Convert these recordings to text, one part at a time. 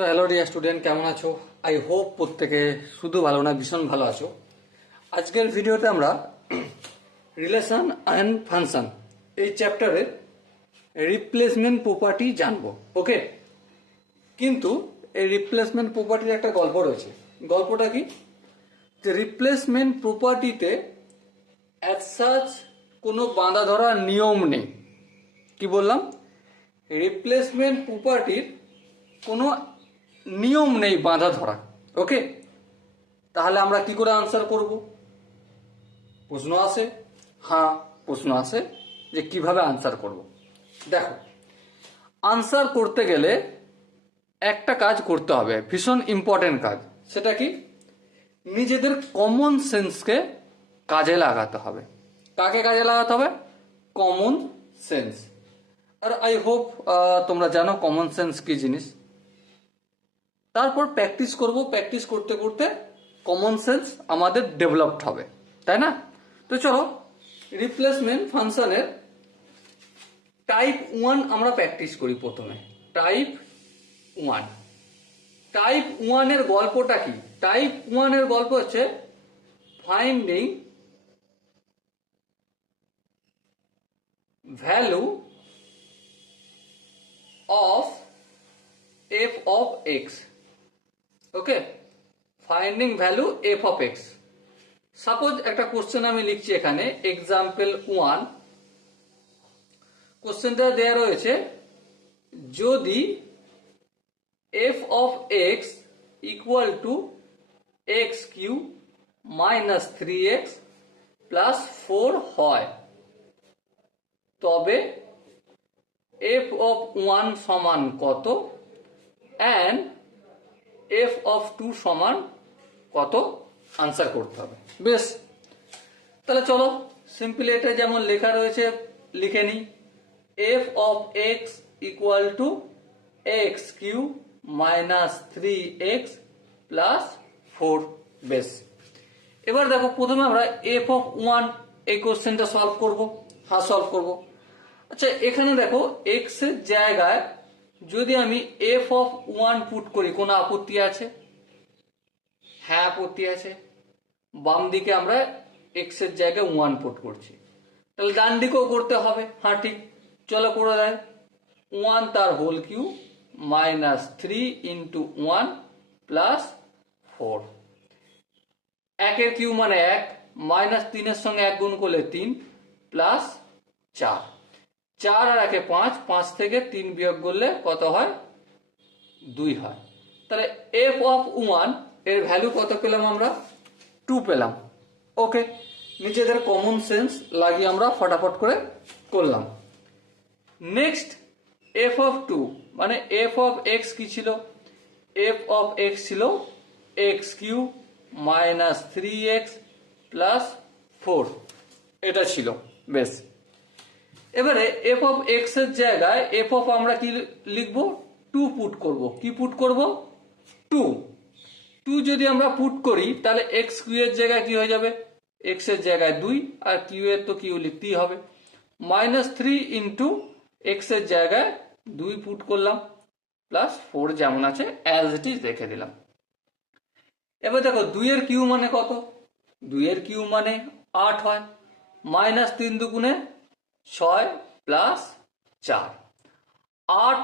তো hello dear student, কেমন আছো? আই হোপ প্রত্যেকে শুধু ভালো না, ভীষণ ভালো আছো। আজকের ভিডিওতে আমরা রিলেশন অ্যান্ড ফাংশন এই চ্যাপ্টারের রিপ্লেসমেন্ট প্রপার্টি জানবো। ওকে, কিন্তু এই রিপ্লেসমেন্ট প্রপার্টির একটা গল্প রয়েছে। গল্পটা কি? যে রিপ্লেসমেন্ট প্রপার্টিতে অ্যাজ সাচ কোনো বাঁধা ধরা নিয়ম নেই। কি বললাম? রিপ্লেসমেন্ট প্রপার্টির কোনো নিয়ম নেই বাঁধা ধরা। ওকে, তাহলে আমরা কি করে আনসার করব? প্রশ্ন আসে, হ্যাঁ প্রশ্ন আসে যে কিভাবে আনসার করব। দেখো, আনসার করতে গেলে একটা কাজ করতে হবে, ভীষণ ইম্পর্টেন্ট কাজ। সেটা কি? নিজেদের কমন সেন্সকে কাজে লাগাতে হবে। কাকে কাজে লাগাতে হবে? Common sense. আর আই হোপ তোমরা জানো কমন সেন্স কি জিনিস। তারপর প্র্যাকটিস করব, প্র্যাকটিস করতে করতে কমন সেন্স আমাদের ডেভেলপড হবে, তাই না? তো চলো রিপ্লেসমেন্ট ফাংশনের টাইপ 1 আমরা প্র্যাকটিস করি প্রথমে। টাইপ 1, টাইপ 1 এর গল্পটা কি? টাইপ 1 এর গল্প হচ্ছে finding value of f of x. Okay, finding value f of x. Suppose একটা কোশ্চেন আমি লিখছি এখানে, এক্সাম্পল 1। কোশ্চেনটা দেয়া রয়েছে, যদি f of x equal to x cube minus 3x plus 4 হয়, তবে এফ অফ 1 সমান কত অ্যান্ড এফ অফ 2 সমান কত? আনসার করতে হবে। বেশ, তাহলে চলো সিম্পলি এটা যেমন লেখা রয়েছে লিখে নিই। F of x equal to x cube minus 3x plus 4। বেশ, এবার দেখো প্রথমে আমরা এফ অফ 1 এই কোশ্চেনটা সলভ করব। হ্যাঁ সলভ করব। আচ্ছা, এখানে দেখো এক্স এর জায়গায় যদি আমি এফ অফ 1 পুট করি, কোনো আপত্তি আছে? হ্যাঁ আপত্তি আছে। বাম দিকে আমরা এক্স এর জায়গায় 1 পুট করছি, তাহলে ডান দিকেও করতে হবে। হ্যাঁ ঠিক, চলো করে দেয়। 1 তার whole cube minus 3 into 1 plus 4। 1 এর কিউ মানে 1, মাইনাস 3 এর সঙ্গে 1 গুণ করলে 3 প্লাস 4। 4 আর 1 5, 5 থেকে 3 বিয়োগ করলে কত হয়? 2 হয়। তাহলে এফ অফ 1 এর ভ্যালু কত পেলাম আমরা? 2 পেলাম। ওকে, নিজেদের কমন সেন্স লাগিয়ে আমরা ফটাফট করে করলাম। নেক্সট এফ অফ 2 মানে এফ অফ এক্স কি ছিল? এফ অফ এক্স ছিল x cube minus 3x plus 4, এটা ছিল। বেশ, এবারে এফ অফ এক্স এর জায়গায় এফ অফ আমরা কি লিখবো? 2 পুট করব। কি পুট করব? 2। 2 যদি আমরা পুট করি তাহলে এক্স কিউ এর জায়গায় কি হয়ে যাবে? এক্স এর জায়গায় 2 আর কিউ এর তো কিউ লিখতেই হবে। মাইনাস 3 ইন্টু এক্স এর জায়গায় 2 পুট করলাম প্লাস 4 যেমন আছে অ্যাজ ইট ইজ রেখে দিলাম। এবার দেখো 2 এর কিউ মানে কত? 2 এর কিউ মানে 8 হয়। মাইনাস 3 দুগুণে 6 প্লাস 4। 8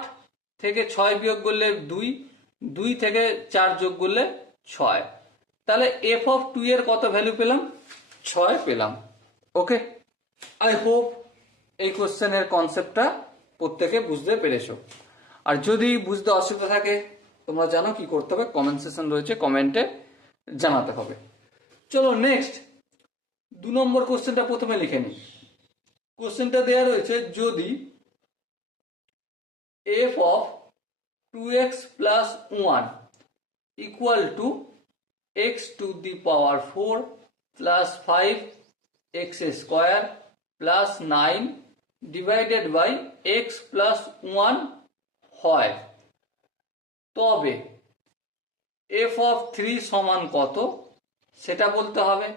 থেকে 6 বিয়োগ করলে 2, 2 থেকে 4 যোগ করলে 6। তাহলে এফ অফ 2 এর কত ভ্যালু পেলাম? 6 পেলাম। ওকে, আই হোপ এই কোশ্চেনের কনসেপ্টটা প্রত্যেকে বুঝতে পেরেছো। আর যদি বুঝতে অসুবিধা থাকে তোমরা জানো কি করতে হবে, কমেন্ট সেকশন রয়েছে, কমেন্টে জানাতে হবে। চলো নেক্সট 2 নম্বর কোশ্চেনটা প্রথমে লিখে নিই। কোশ্চেনটা দেওয়া রয়েছে, যদি f of 2x plus 1 equal to x to the power 4 plus 5x square plus 9 divided by x plus 1 হয়, তবে এফ অফ 3 সমান কত? সেটা বলতে হবে।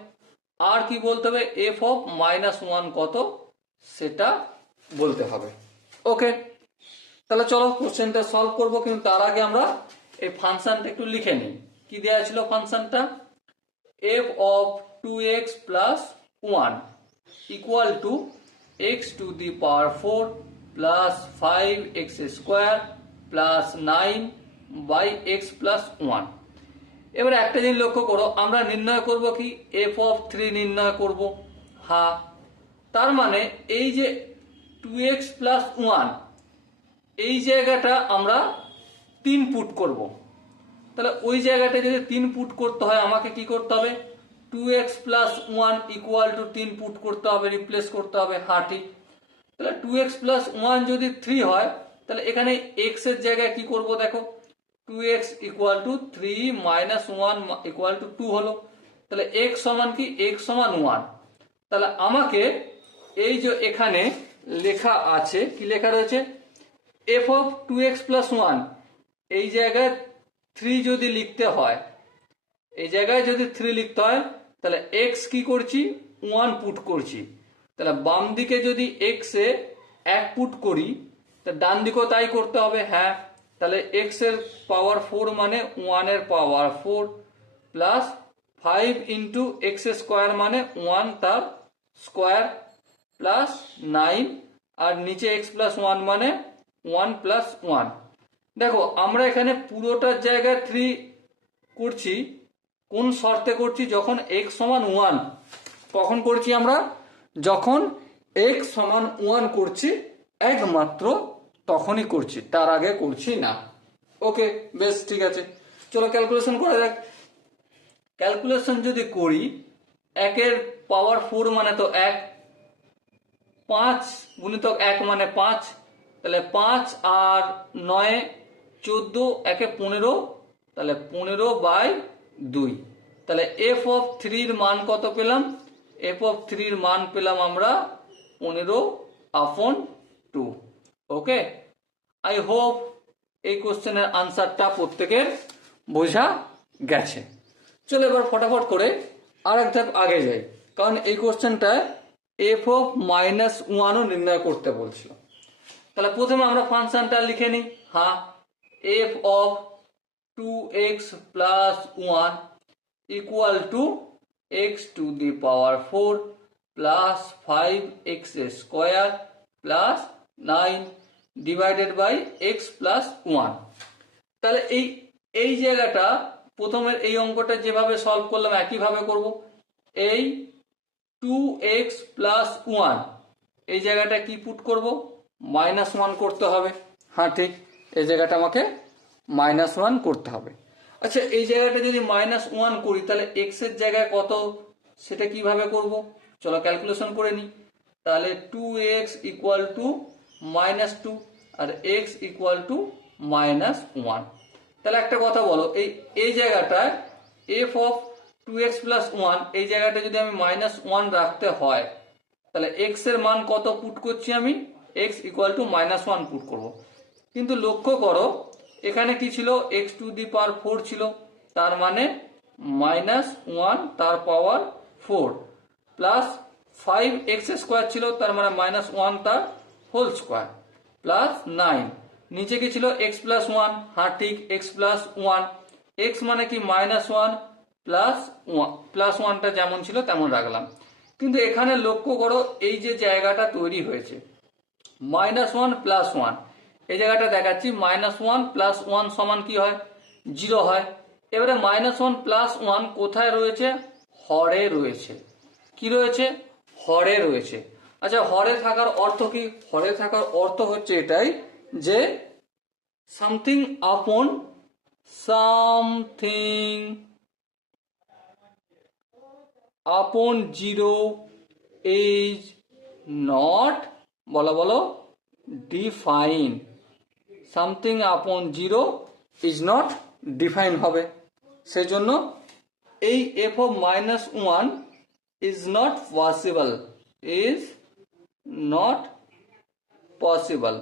আর কি বলতে হবে? এফ অফ মাইনাস 1 কত সেটা বলতে হবে। ওকে, তাহলে চলো কোশ্চেনটা সলভ করবো, কিন্তু তার আগে আমরা এই ফাংশনটা একটু লিখে নিই। কি দেওয়া ছিল ফাংশনটা? f of 2x plus 1 equal to x to the power 4 plus 5x square plus 9 by x plus 1। এবারে একটা জিনিস লক্ষ্য করো, আমরা নির্ণয় করব কি f of 3 নির্ণয় করব। হ্যাঁ, তার মানে এই যে 2x plus 1 এই জায়গাটা আমরা 3 পুট করব। তাহলে ওই জায়গাটা যদি 3 পুট করতে হয় আমাকে কি করতে হবে? 2x plus 1 equal to 3 put করতে হবে, রিপ্লেস করতে হবে। হ্যাঁ ঠিক। তাহলে 2x plus 1 যদি 3 হয় তাহলে এখানে x এর জায়গায় কি করব দেখো, 2x equal to 3 minus 1 equal to 2 হলো। তাহলে x সমান কি? x সমান 1। তাহলে আমাকে এই যে এখানে লেখা আছে, কি লেখা রয়েছে? f of 2x plus 1 এই জায়গায় 3 যদি লিখতে হয়, এই জায়গায় যদি 3 লিখতে হয় তাহলে x কি করছি? 1 পুট করছি। তাহলে বাম দিকে যদি x এ 1 পুট করি তা ডান দিকেও তাই করতে হবে। হ্যাঁ, তাহলে x এর পাওয়ার 4 মানে 1 এর পাওয়ার 4 প্লাস 5 ইন্টু এক্স স্কোয়ার মানে 1 তার স্কোয়ার প্লাস 9 আর নিচে x প্লাস 1 মানে 1 প্লাস 1। দেখো আমরা এখানে পুরোটার জায়গায় 3 করছি, কোন শর্তে করছি? যখন x সমান 1 কখন করছি আমরা? যখন x সমান 1 করছি একমাত্র তখনই করছি, তার আগে করছি না। ওকে, বেশ ঠিক আছে, চলো ক্যালকুলেশন করা যাক। ক্যালকুলেশন যদি করি, 1 এর পাওয়ার 4 মানে তো 1, 5 গুণিতক 1 মানে 5, তাহলে 5 আর 9 14, 1 এ 15, তাহলে 15/2। তাহলে f of 3 এর মান কত পেলাম? f of 3 এর মান পেলাম আমরা 15/2। ওকে, আই হোপ এই কোশ্চেনের আনসারটা প্রত্যেকের বোঝা গেছে। চলো এবার ফটাফট করে আর এক ধাপ আগে যাই, কারণ এই কোশ্চেনটায় f of -1ও নির্ণয় করতে বলছিল। তাহলে প্রথমে আমরা ফাংশনটা লিখে নিই। হ্যাঁ, f of 2x plus 1 equal to x to the power 4 plus 5x square plus 9 divided by x plus 1। তাহলে এই জায়গাটা প্রথমের এই অঙ্কটা যেভাবে সলভ করলাম একইভাবে করব। এই 2x plus 1 এই জায়গাটা কি পুট করব? -1 করতে হবে। হ্যাঁ ঠিক, এই জায়গাটা আমাকে -1 করতে হবে। আচ্ছা, এই জায়গাটা যদি -1 করি তাহলে x এর জায়গায় কত সেটা কিভাবে করব? চলো ক্যালকুলেশন করে নিই। তাহলে 2x equal to -2 R x equal to -1। তাহলে একটা কথা বলো, এই জায়গাটায় f of 2x plus 1 এই জায়গাটা যদি আমি -1 রাখতে হয় তাহলে x এর মান কত পুট করছি আমি? x equal to -1 পুট করব। কিন্তু লক্ষ্য করো এখানে কি ছিল? x to the power 4 ছিল, তার মানে -1 তার পাওয়ার 4 প্লাস 5x স্কোয়ার ছিল, তার মানে -1 তার হোল স্কোয়ার প্লাস 9। নিচে কি ছিল? x plus 1। হ্যাঁ ঠিক, x প্লাস 1। x মানে কি? -1 প্লাস 1টা যেমন ছিল তেমন রাখলাম। কিন্তু এখানে লক্ষ্য করো এই যে জায়গাটা তৈরি হয়েছে -1 প্লাস 1, এই জায়গাটা দেখাচ্ছি -1 প্লাস 1 সমান কি হয়? 0 হয়। এবারে -1 প্লাস 1 কোথায় রয়েছে? হরে রয়েছে। কি রয়েছে? হরে রয়েছে। আচ্ছা, হরে থাকার অর্থ কি? হরে থাকার অর্থ হচ্ছে এটাই যে সামথিং আপন সামথিং আপন 0 ইজ নট, বলো ডিফাইন। সামথিং আপন 0 ইজ নট ডিফাইন হবে। সেজন্য এই f of -1 is not possible, is not possible.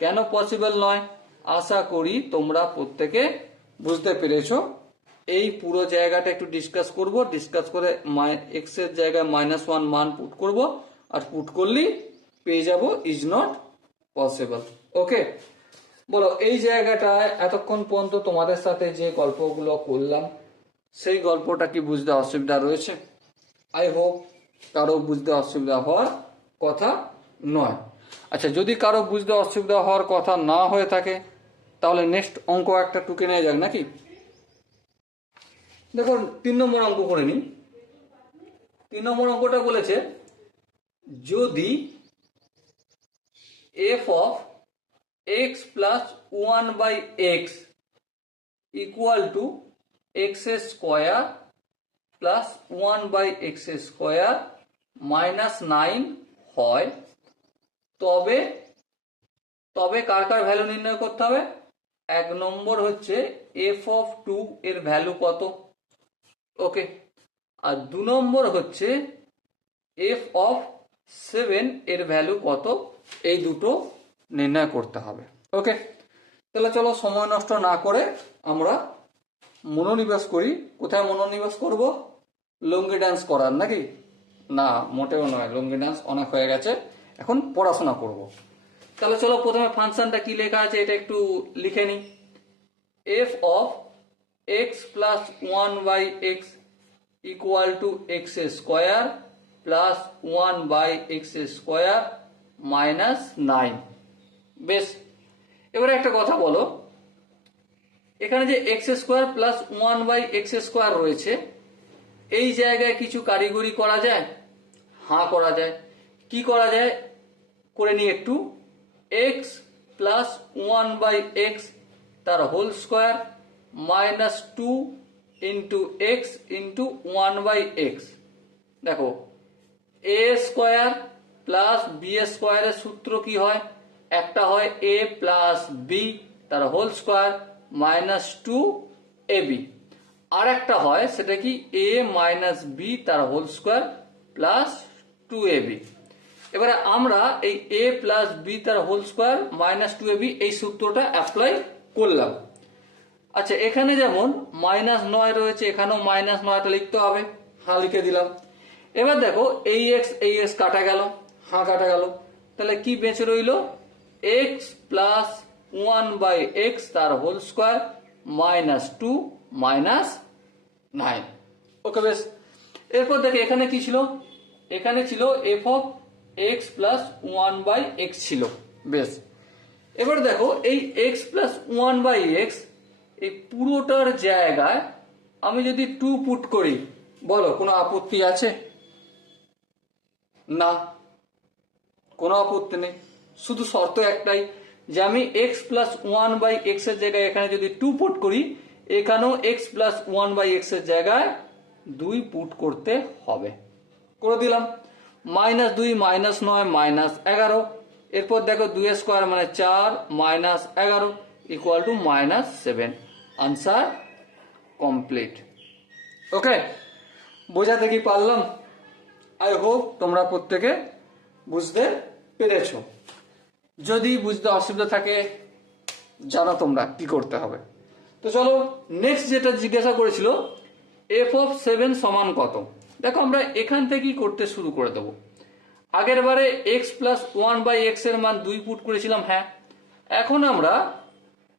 কেন পসিবল নয়? আশা করি তোমরা প্রত্যেকে বুঝতে পেরেছো। এই পুরো জায়গাটা একটু ডিসকাস করব, ডিসকাস করে x এর জায়গায় -1 মান পুট করব, আর পুট করলেই পেয়ে যাব ইজ নট পসিবল। ওকে, বলো এই জায়গাটায় এতক্ষণ পর্যন্ত তোমাদের সাথে যে গল্পগুলো করলাম সেই গল্পটা কি বুঝতে অসুবিধা রয়েছে? আই হোপ কারো বুঝতে অসুবিধা হওয়ার কথা নয়। আচ্ছা, যদি কারো বুঝতে অসুবিধা হওয়ার কথা না হয়ে থাকে তাহলে নেক্সট অঙ্ক একটা টুকে নেওয়া যাক নাকি? দেখো 3 নম্বর অঙ্ক করে নিই। 3 নম্বর অঙ্কটা বলেছে যদি f of x plus 1 by x equal to x square plus 1 by x square minus 9 হয় তবে তবে কার কার ভ্যালু নির্ণয় করতে হবে? 1 নম্বর হচ্ছে f of 2 এর ভ্যালু কত, ওকে। আর 2 নম্বর হচ্ছে f of 7 এর ভ্যালু কত, এই দুটো নির্ণয় করতে হবে, ওকে। তাহলে চলো সময় নষ্ট না করে আমরা মনোনিবেশ করি। কোথায় মনোনিবেশ করব? লুঙ্গি ডান্স করার নাকি? না, মোটেও নয়, লুঙ্গি ডান্স অনেক হয়ে গেছে, এখন পড়াশোনা করব। তাহলে চলো প্রথমে ফাংশনটা কি লেখা আছে এটা একটু লিখে নিই। f of x plus 1 by x equal to x square plus 1 by x square minus 9। বেশ, এবারে একটা কথা বলো, এখানে যে x square plus 1 by x square রয়েছে, এই জায়গায় কিছু কারিগরি করা যায়? হ্যাঁ করা যায়। কি করা যায় করে নিই একটু। x প্লাস 1 বাই এক্স তার whole square minus 2 into x into 1 by x. দেখো এ স্কোয়ার প্লাস বি স্কোয়ারের সূত্র কি হয়? একটা হয় এ প্লাস বি তার হোল স্কোয়ার মাইনাস 2 ab, আর একটা হয় সেটা কি এ মাইনাস বি তার হোল স্কোয়ার প্লাস 2ab। এবারে আমরা এই এ প্লাস বি তার হোল স্কোয়ার মাইনাস 2ab এই সূত্রটা অ্যাপ্লাই করলাম। আচ্ছা, এখানে যেমন মাইনাস 9 রয়েছে, এখানেও মাইনাস 9টা লিখতে হবে, হ্যাঁ লিখে দিলাম। এবার দেখো এই এক্স কাটা গেল, হ্যাঁ কাটা গেল, তাহলে কি বেঁচে রইল? এক্স প্লাস 1 বাই এক্স তার whole square minus 2 minus 9, okay. বেশ, এরপর দেখো এখানে কি ছিল? এখানে ছিল f of x plus 1 by x ছিল। বেশ, এবার দেখো এই এক্স প্লাস 1 বাই এক্স এই পুরোটার জায়গায় আমি যদি 2 পুট করি, বলো কোনো আপত্তি আছে? না, কোনো আপত্তি নেই। শুধু শর্ত একটাই যে আমি এক্স প্লাস 1 বাই এক্স এর জায়গায় এখানে যদি 2 পুট করি, এখানেও এক্স প্লাস 1 বাই এক্স এর জায়গায় 2 পুট করতে হবে। করে দিলাম। Minus 2 minus 9 minus 11। এরপর দেখো 2 স্কোয়ার মানে 4 minus 11 equal to minus 7। Answer complete, okay. বোঝাতে কি পারলাম? আই হোপ তোমরা প্রত্যেকে বুঝতে পেরেছ। যদি বুঝতে অসুবিধা থাকে জানো তোমরা কি করতে হবে। তো চলো নেক্সট যেটা জিজ্ঞাসা করেছিল এফ অফ 7 সমান কত। দেখো আমরা এখান থেকেই করতে শুরু করে দেবো। আগের বারে এক্স প্লাস 1 বাই এক্স এর মান 2 পুট করেছিলাম, হ্যাঁ। এখন আমরা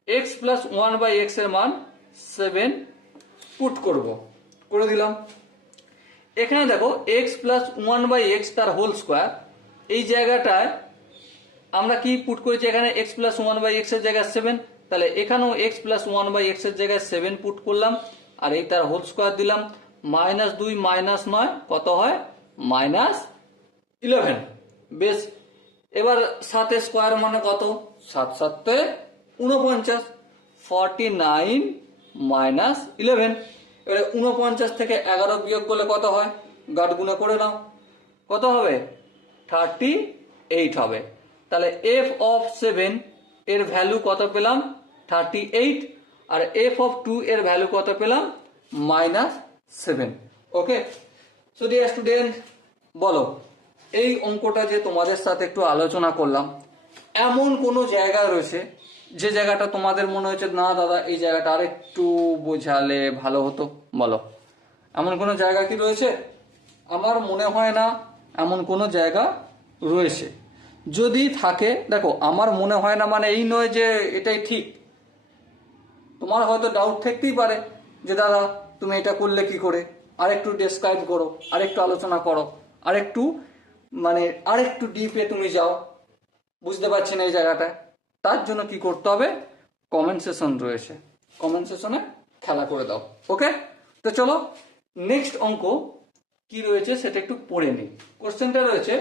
এক্স প্লাস 1 বাই এক্স এর মান 7 পুট করব, করে দিলাম। এখানে দেখো এক্স প্লাস 1 বাই এক্স তার হোল স্কোয়ার, এই জায়গাটায় আমরা কি পুট করেছি? এখানে এক্স প্লাস 1 বাই এক্স এর জায়গায় 7, তাহলে এখানেও এক্স প্লাস 1 বাই এক্স এর জায়গায় 7 পুট করলাম, আর এই তার হোল স্কোয়ার দিলাম। মাইনাস 2 মাইনাস 9 কত হয়? মাইনাস 11। বেশ, এবার 7 স্কোয়ার মানে কত? 7 7 49, 49 মাইনাস 11। এবারে 49 থেকে 11 বিয়োগ করলে কত হয়? গাঁট গুণে করে নাও, কত হবে? 38 হবে। তাহলে এফ অফ 7 এর ভ্যালু কত পেলাম? 38। আর এফ অফ 2 এর ভ্যালু কত পেলাম? মাইনাস 7, ওকে। সো ডিয়ার স্টুডেন্ট, বলো এই অঙ্কটা যে তোমাদের সাথে একটু আলোচনা করলাম, এমন কোনো জায়গা রয়েছে যে জায়গাটা তোমাদের মনে হয়েছে না দাদা এই জায়গাটা আর একটু বোঝালে ভালো হতো? বলো, এমন কোনো জায়গা কি রয়েছে? আমার মনে হয় না এমন কোনো জায়গা রয়েছে। যদি থাকে, দেখো আমার মনে হয় না মানে এই নয় যে এটাই ঠিক, তোমার হয়তো ডাউট থাকতেই পারে যে দাদা তুমি এটা করলে কি করে, আরেকটু ডেসক্রাইব করো, আরেকটু আলোচনা করো, আরেকটু মানে আরেকটু ডিপে তুমি যাও, বুঝতে পারছি না এই জায়গাটায়। তার জন্য কি করতে হবে, কমেন্ট সেশন রয়েছে, কমেন্ট সেশনে খেলা করে দাও। ওকে, তো চলো নেক্সট অঙ্ক কি রয়েছে সেটা একটু পড়ে নিই। কোশ্চেনটা রয়েছে,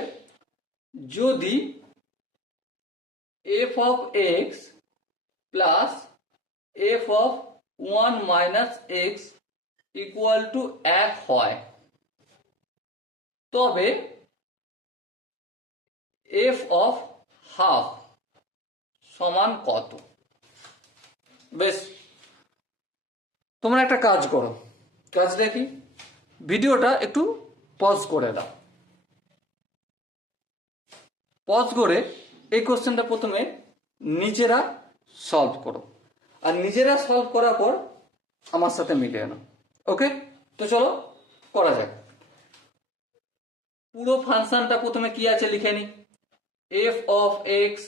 যদি f of x plus f of 1 minus x equal to 1 হয়, তবে এফ অফ হাফ সমান কত? বেশ, তোমরা একটা কাজ করো, কাজটা কি, ভিডিওটা একটু পজ করে দাও, পজ করে এই কোশ্চেনটা প্রথমে নিজেরা সলভ করো, আর নিজেরা সলভ করার পর আমার সাথে মিলিয়ে নাও। ওকে, তো চলো করা যাক। পুরো ফাংশনটা প্রথমে কি আছে লিখে নি, F of x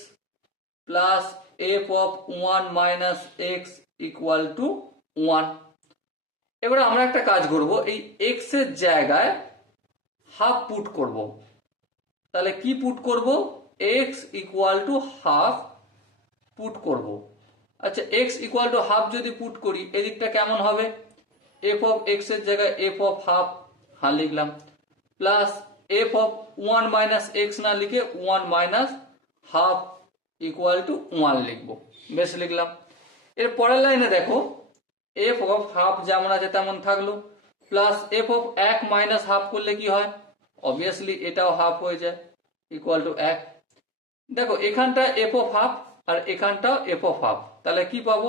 plus f of 1 minus x equal to 1। এবারে আমরা একটা কাজ করব, এই এক্স এর জায়গায় হাফ পুট করব। তাহলে কি পুট করব, x equal to half put করব। আচ্ছা, এক্স ইকুয়াল টু হাফ যদি পুট করি, এদিকটা কেমন হবে, এফ অফ এক্স এর জায়গায় এফ অফ হাফ হ্যাঁ লিখলাম, plus f of 1 minus x না লিখে 1 মাইনাস হাফ ইকুয়াল টু 1 লিখবো। বেশ, লিখলাম। এর পরের লাইনে দেখো, এফ অফ হাফ যেমন আছে তেমন থাকলো, plus f of 1 minus half করলে কি হয়, অবভিয়াসলি এটাও হাফ হয়ে যায়, ইকুয়াল টু 1। দেখো এখানটা এফ অফ হাফ আর এখানটাও এফ অফ হাফ, তাহলে কি পাবো,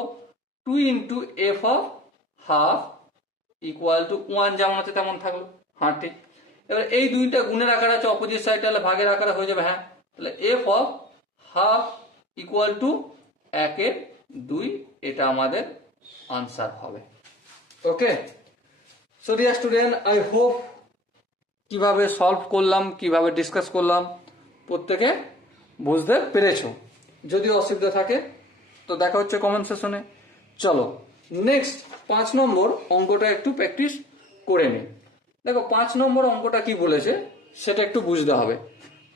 2 into F of half equal to 1, যেমন আছে তেমন থাকলো। হ্যাঁ ঠিক। এবার এই দুইটা গুণের আকার আছে, অপোজিট সাইড তাহলে ভাগের আকারে হয়ে যাবে। হ্যাঁ, তাহলে f of half equal to 1/2, এটা আমাদের আনসার হবে। Okay, so dear student, I hope কিভাবে সলভ করলাম, কিভাবে ডিসকাস করলাম প্রত্যেকে বুঝতে পেরেছো। যদি অসুবিধা থাকে তো দেখা হচ্ছে কমেন্ট সেশনে। চলো নেক্সট 5 নম্বর অঙ্কটা একটু প্র্যাকটিস করে নিই। দেখো 5 নম্বর অঙ্কটা কি বলেছে সেটা একটু বুঝতে হবে।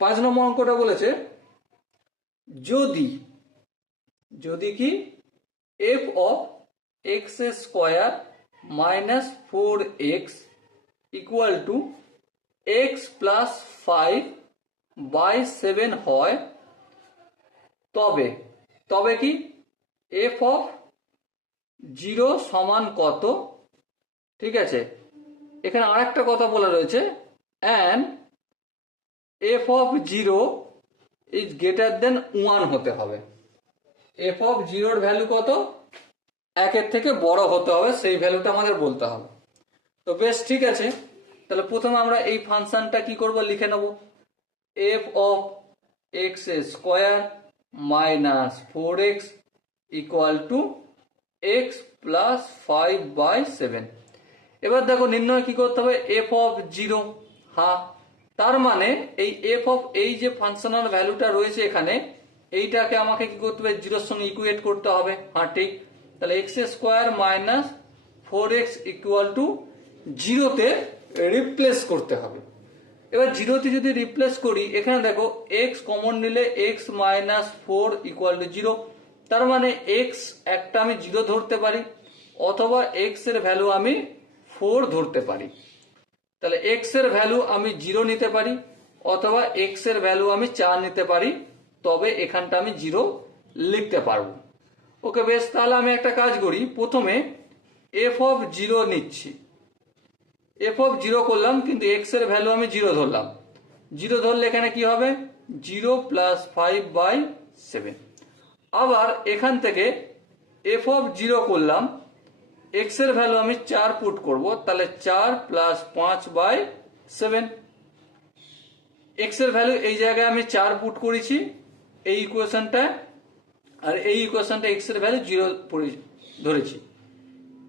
5 নম্বর অঙ্কটা বলেছে, যদি কি F of x square minus 4x equal to x plus 5/7 হয়, তবে কি এফ অফ 0 সমান কত? ঠিক আছে, এখানে আরেকটা কথা বলা রয়েছে, and F of 0 is greater than 1 হতে হবে। এফ অফ 0 ভ্যালু কত, 1 থেকে বড় হতে হবে, সেই ভ্যালুটা আমাদের বলতে হবে। তো বেশ ঠিক আছে, তাহলে প্রথমে আমরা এই ফাংশনটা কি করব, লিখে নেব, F of x square minus 4x equal to x plus 5/7। এবার দেখো নির্ণয় কি করতে হবে, এফ অফ 0। হ্যাঁ, তার মানে এই এফ অফ এই যে ফাংশনাল ভ্যালুটা রয়েছে এখানে, এইটাকে আমাকে কি করতে হবে, 0 এর সঙ্গে ইকুয়েট করতে হবে। হ্যাঁ ঠিক, তাহলে x square minus 4x equal to 0-তে রিপ্লেস করতে হবে। এবার 0-তে যদি রিপ্লেস করি, এখানে দেখো এক্স কমন নিলে এক্স মাইনাস 4 ইকুয়াল টু 0, তার মানে এক্স একটা আমি 0 ধরতে পারি, অথবা এক্স এর ভ্যালু আমি 4 ধরতে পারি। তাহলে এক্স এর ভ্যালু আমি 0 নিতে পারি, অথবা এক্স এর ভ্যালু আমি 4 নিতে পারি, তবে এখানটা আমি 0 লিখতে পারবো। ওকে বেশ, তাহলে আমি একটা কাজ করি, প্রথমে এফ অফ 0 নিচ্ছি, এফ অফ 0 করলাম, কিন্তু এক্স এর ভ্যালু আমি 0 ধরলাম। 0 ধরলে এখানে কি হবে, 0 প্লাস 5/7। আবার এখান থেকে এফ অফ 0 করলাম, এক্স এর ভ্যালু আমি 4 পুট করব, তাহলে 4 প্লাস 5/7। এক্স এর ভ্যালু এই জায়গায় আমি 4 পুট করেছি এই ইকুয়েশনটা, আর এই ইকুয়েশনটা এক্স এর ভ্যালু 0 ধরেছি।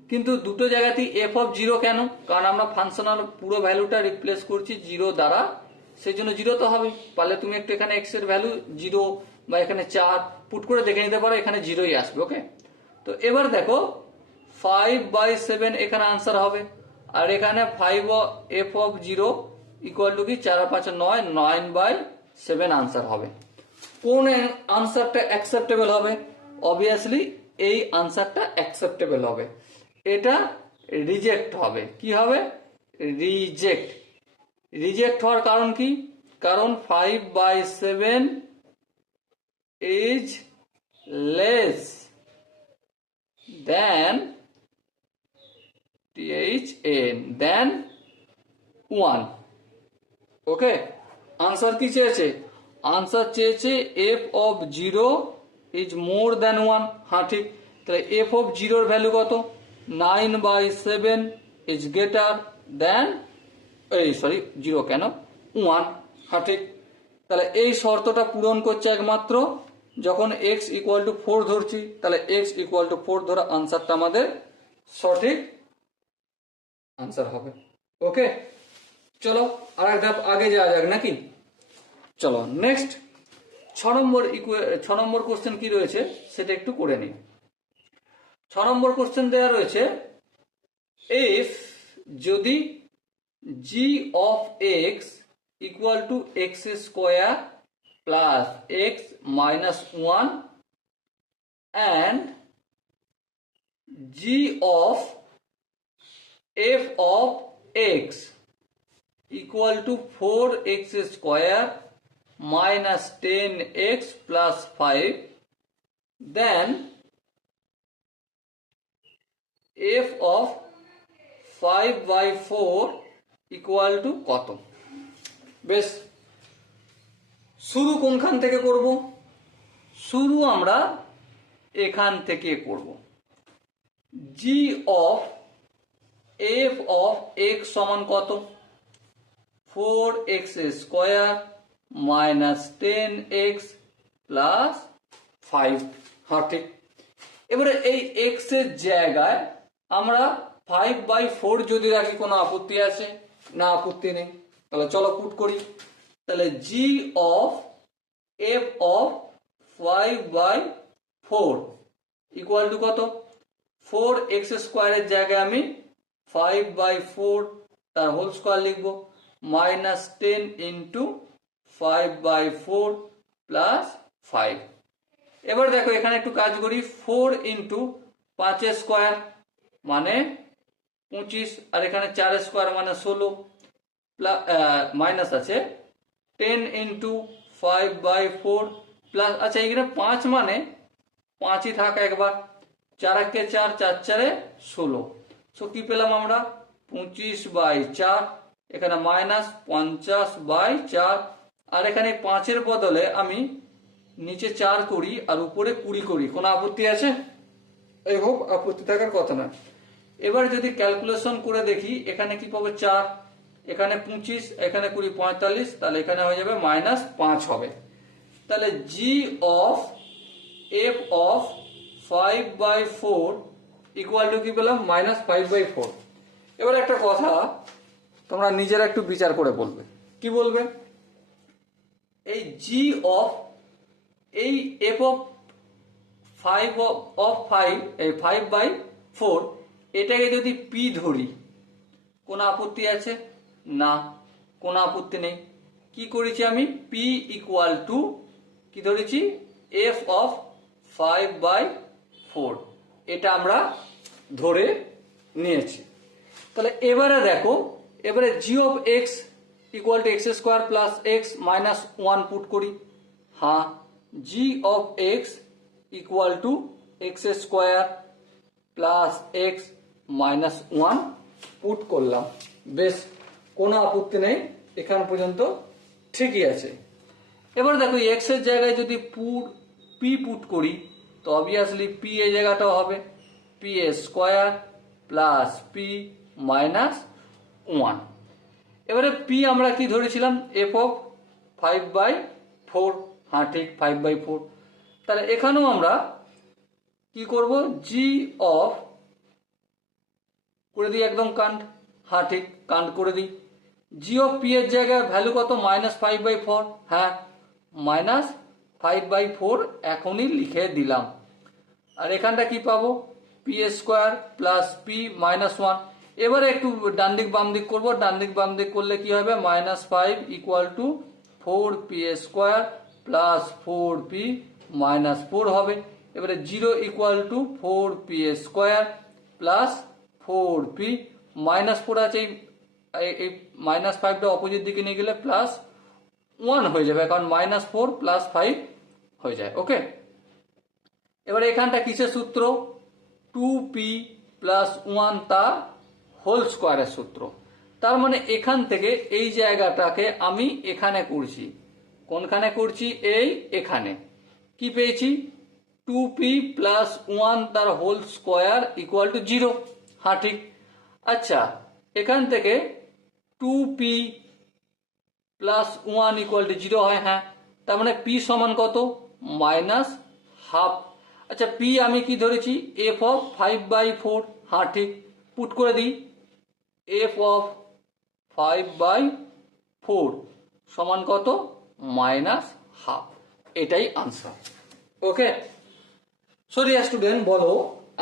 কিন্তু দুটো জায়গাতেই এফ অফ 0 কেন, কারণ আমরা ফাংশনাল পুরো ভ্যালুটা রিপ্লেস করছি 0 দ্বারা, সেই জন্য 0 তো হবে। পারলে তুমি একটু এখানে x এর ভ্যালু 0 বা এখানে 4 পুট করে দেখে নিতে পারো, এখানে 0ই আসবে। ওকে, তো এবার দেখো 5/7 এখানে আনসার হবে, আর এখানে 5 f অফ 0 ইকুয়াল টু কি 4 আর 5 9, 9/7 আনসার হবে। কোন আনসারটা অ্যাকসেপ্টেবল হবে? অবভিয়াসলি এই আনসারটা অ্যাকসেপ্টেবল হবে, এটা রিজেক্ট হবে। কি হবে? রিজেক্ট। রিজেক্ট হওয়ার কারণ কি? কারণ 5/7 is less than than 1। Okay, answer কি চেয়েছে? আনসার চেয়েছে f of 0 is more than 1। হ্যাঁ ঠিক, তাহলে f of 0 এর ভ্যালু কত? 9/7 is greater than 0 কেন 1। হ্যাঁ ঠিক, তাহলে এই শর্তটা পূরণ করছে একমাত্র যখন x ইকুয়াল টু 4 ধরছি, তাহলে x ইকুয়াল টু 4 ধরা আনসারটা আমাদের সঠিক আনসার হবে। ওকে, চলো আর এক ধাপ আগে যাওয়া যাক নাকি। চলো নেক্সট 6 নম্বর কোশ্চেন কি রয়েছে সেটা একটু করে নিই। 6 নম্বর কোশ্চেন দেওয়া রয়েছে, if যদি g of x equal to x square plus x minus 1 and g of f of x equal to 4x square minus 10x plus 5, then f of 5/4 equal to কত? বেশ, শুরু কোনখান থেকে করব? শুরু আমরা এখান থেকে করব। g of f of x সমান কত? 4x square minus 10x plus 5। হ্যাঁ ঠিক, এবারে এই x এর জায়গায় আমরা 5/4 যদি রাখি কোনো আপত্তি আছে? না, আপত্তি নেই। তাহলে চলো পুট করি। তাহলে g of f of 5/4 equal to কত? 4x স্কোয়ারের জায়গায় আমি 5/4 তার হোল স্কোয়ার লিখবো, মাইনাস 10 ইন্টু 5/4 প্লাস 5। এবার দেখো এখানে একটু কাজ করি, 4 ইন্টু 5 স্কোয়ার মানে 25, আর এখানে 4 স্কোয়ার মানে 16, মাইনাস আছে 10 ইন্টু 5/4 প্লাস, আচ্ছা এখানে 5 মানে 5ই থাক একবার, 4 × 4 4 4 16। সো কি পেলাম আমরা? 25/4, এখানে মাইনাস 50/4, আর এখানে 5-এর বদলে আমি নিচে 4 করি আর উপরে 20 করি। কোনো আপত্তি আছে? এই হোক, আপত্তি থাকার কথা না। এবার যদি ক্যালকুলেশন করে দেখি, এখানে কি পাবো? 4, এখানে 25, এখানে 20, 45, তাহলে এখানে হয়ে যাবে -5 হবে। তাহলে g of f of 5/4 equal to কি পেলাম? -5/4। এবার একটা কথা তোমরা নিজেরা একটু বিচার করে বলবে। কি বলবে? এই g of এই f of 5/4 এটাকে যদি p ধরি, কোনো আপত্তি আছে? না, কোনো আপত্তি নেই। কি করেছি আমি? p ইকুয়াল টু কি ধরেছি? f of 5/4 এটা আমরা ধরে নিয়েছি। তাহলে এবারে দেখো, এবারে g of x equal two x square plus x minus 1 put করি। হ্যাঁ, g of x equal two x square plus x minus 1 put করলাম। বেশ, কোনো আপত্তি নেই, এখান পর্যন্ত ঠিকই আছে। এবার দেখো x এর জায়গায় যদি p পুট করি, তো অবভিয়াসলি p এই জায়গাটাও হবে p square plus p minus 1। এবারে p আমরা কি ধরেছিলাম? f of 5/4। হ্যাঁ ঠিক, 5/4। তাহলে এখানেও আমরা কি করব? g of করে দিই একদম কান্ড। হ্যাঁ ঠিক, কান্ড করে দিই। জি অফ পি এর জায়গায় ভ্যালু কত, -5/4। হ্যাঁ, -5/4 এখনই লিখে দিলাম। আর এখানটা কি পাবো, p² প্লাস পি -1। এবারে একটু ডান দিক বাম দিক করবো, ডান দিক বাম দিক করলে কি হবে, -5 = 4p² প্লাস 4p -4 হবে। এবারে 0 = 4p² প্লাস 4p -4 আছে, এই -5টা অপোজিট দিকে নিয়ে গেলে +1 হয়ে যাবে, কারণ -4 + 5 হয়ে যায়। ওকে, এবারে এখানটা কিসের সূত্র, 2p + 1 তার হোল স্কোয়ারের সূত্র। তার মানে এখান থেকে এই জায়গাটাকে আমি এখানে করছি, কোনখানে করছি, এই এখানে কি পেয়েছি, 2p + 1 তার হোল স্কোয়ার = 0। হ্যাঁ ঠিক। আচ্ছা, এখান থেকে 2p + 1 = 0 হয়। হ্যাঁ, তার মানে p সমান কত, -12। আচ্ছা, p আমি কি ধরেছি, f(5/4)। হ্যাঁ ঠিক, পুট করে দিই, f(5/4) সমান কত, -12। এটাই আনসার। ওকে, সো ডিয়ার স্টুডেন্ট, বলো,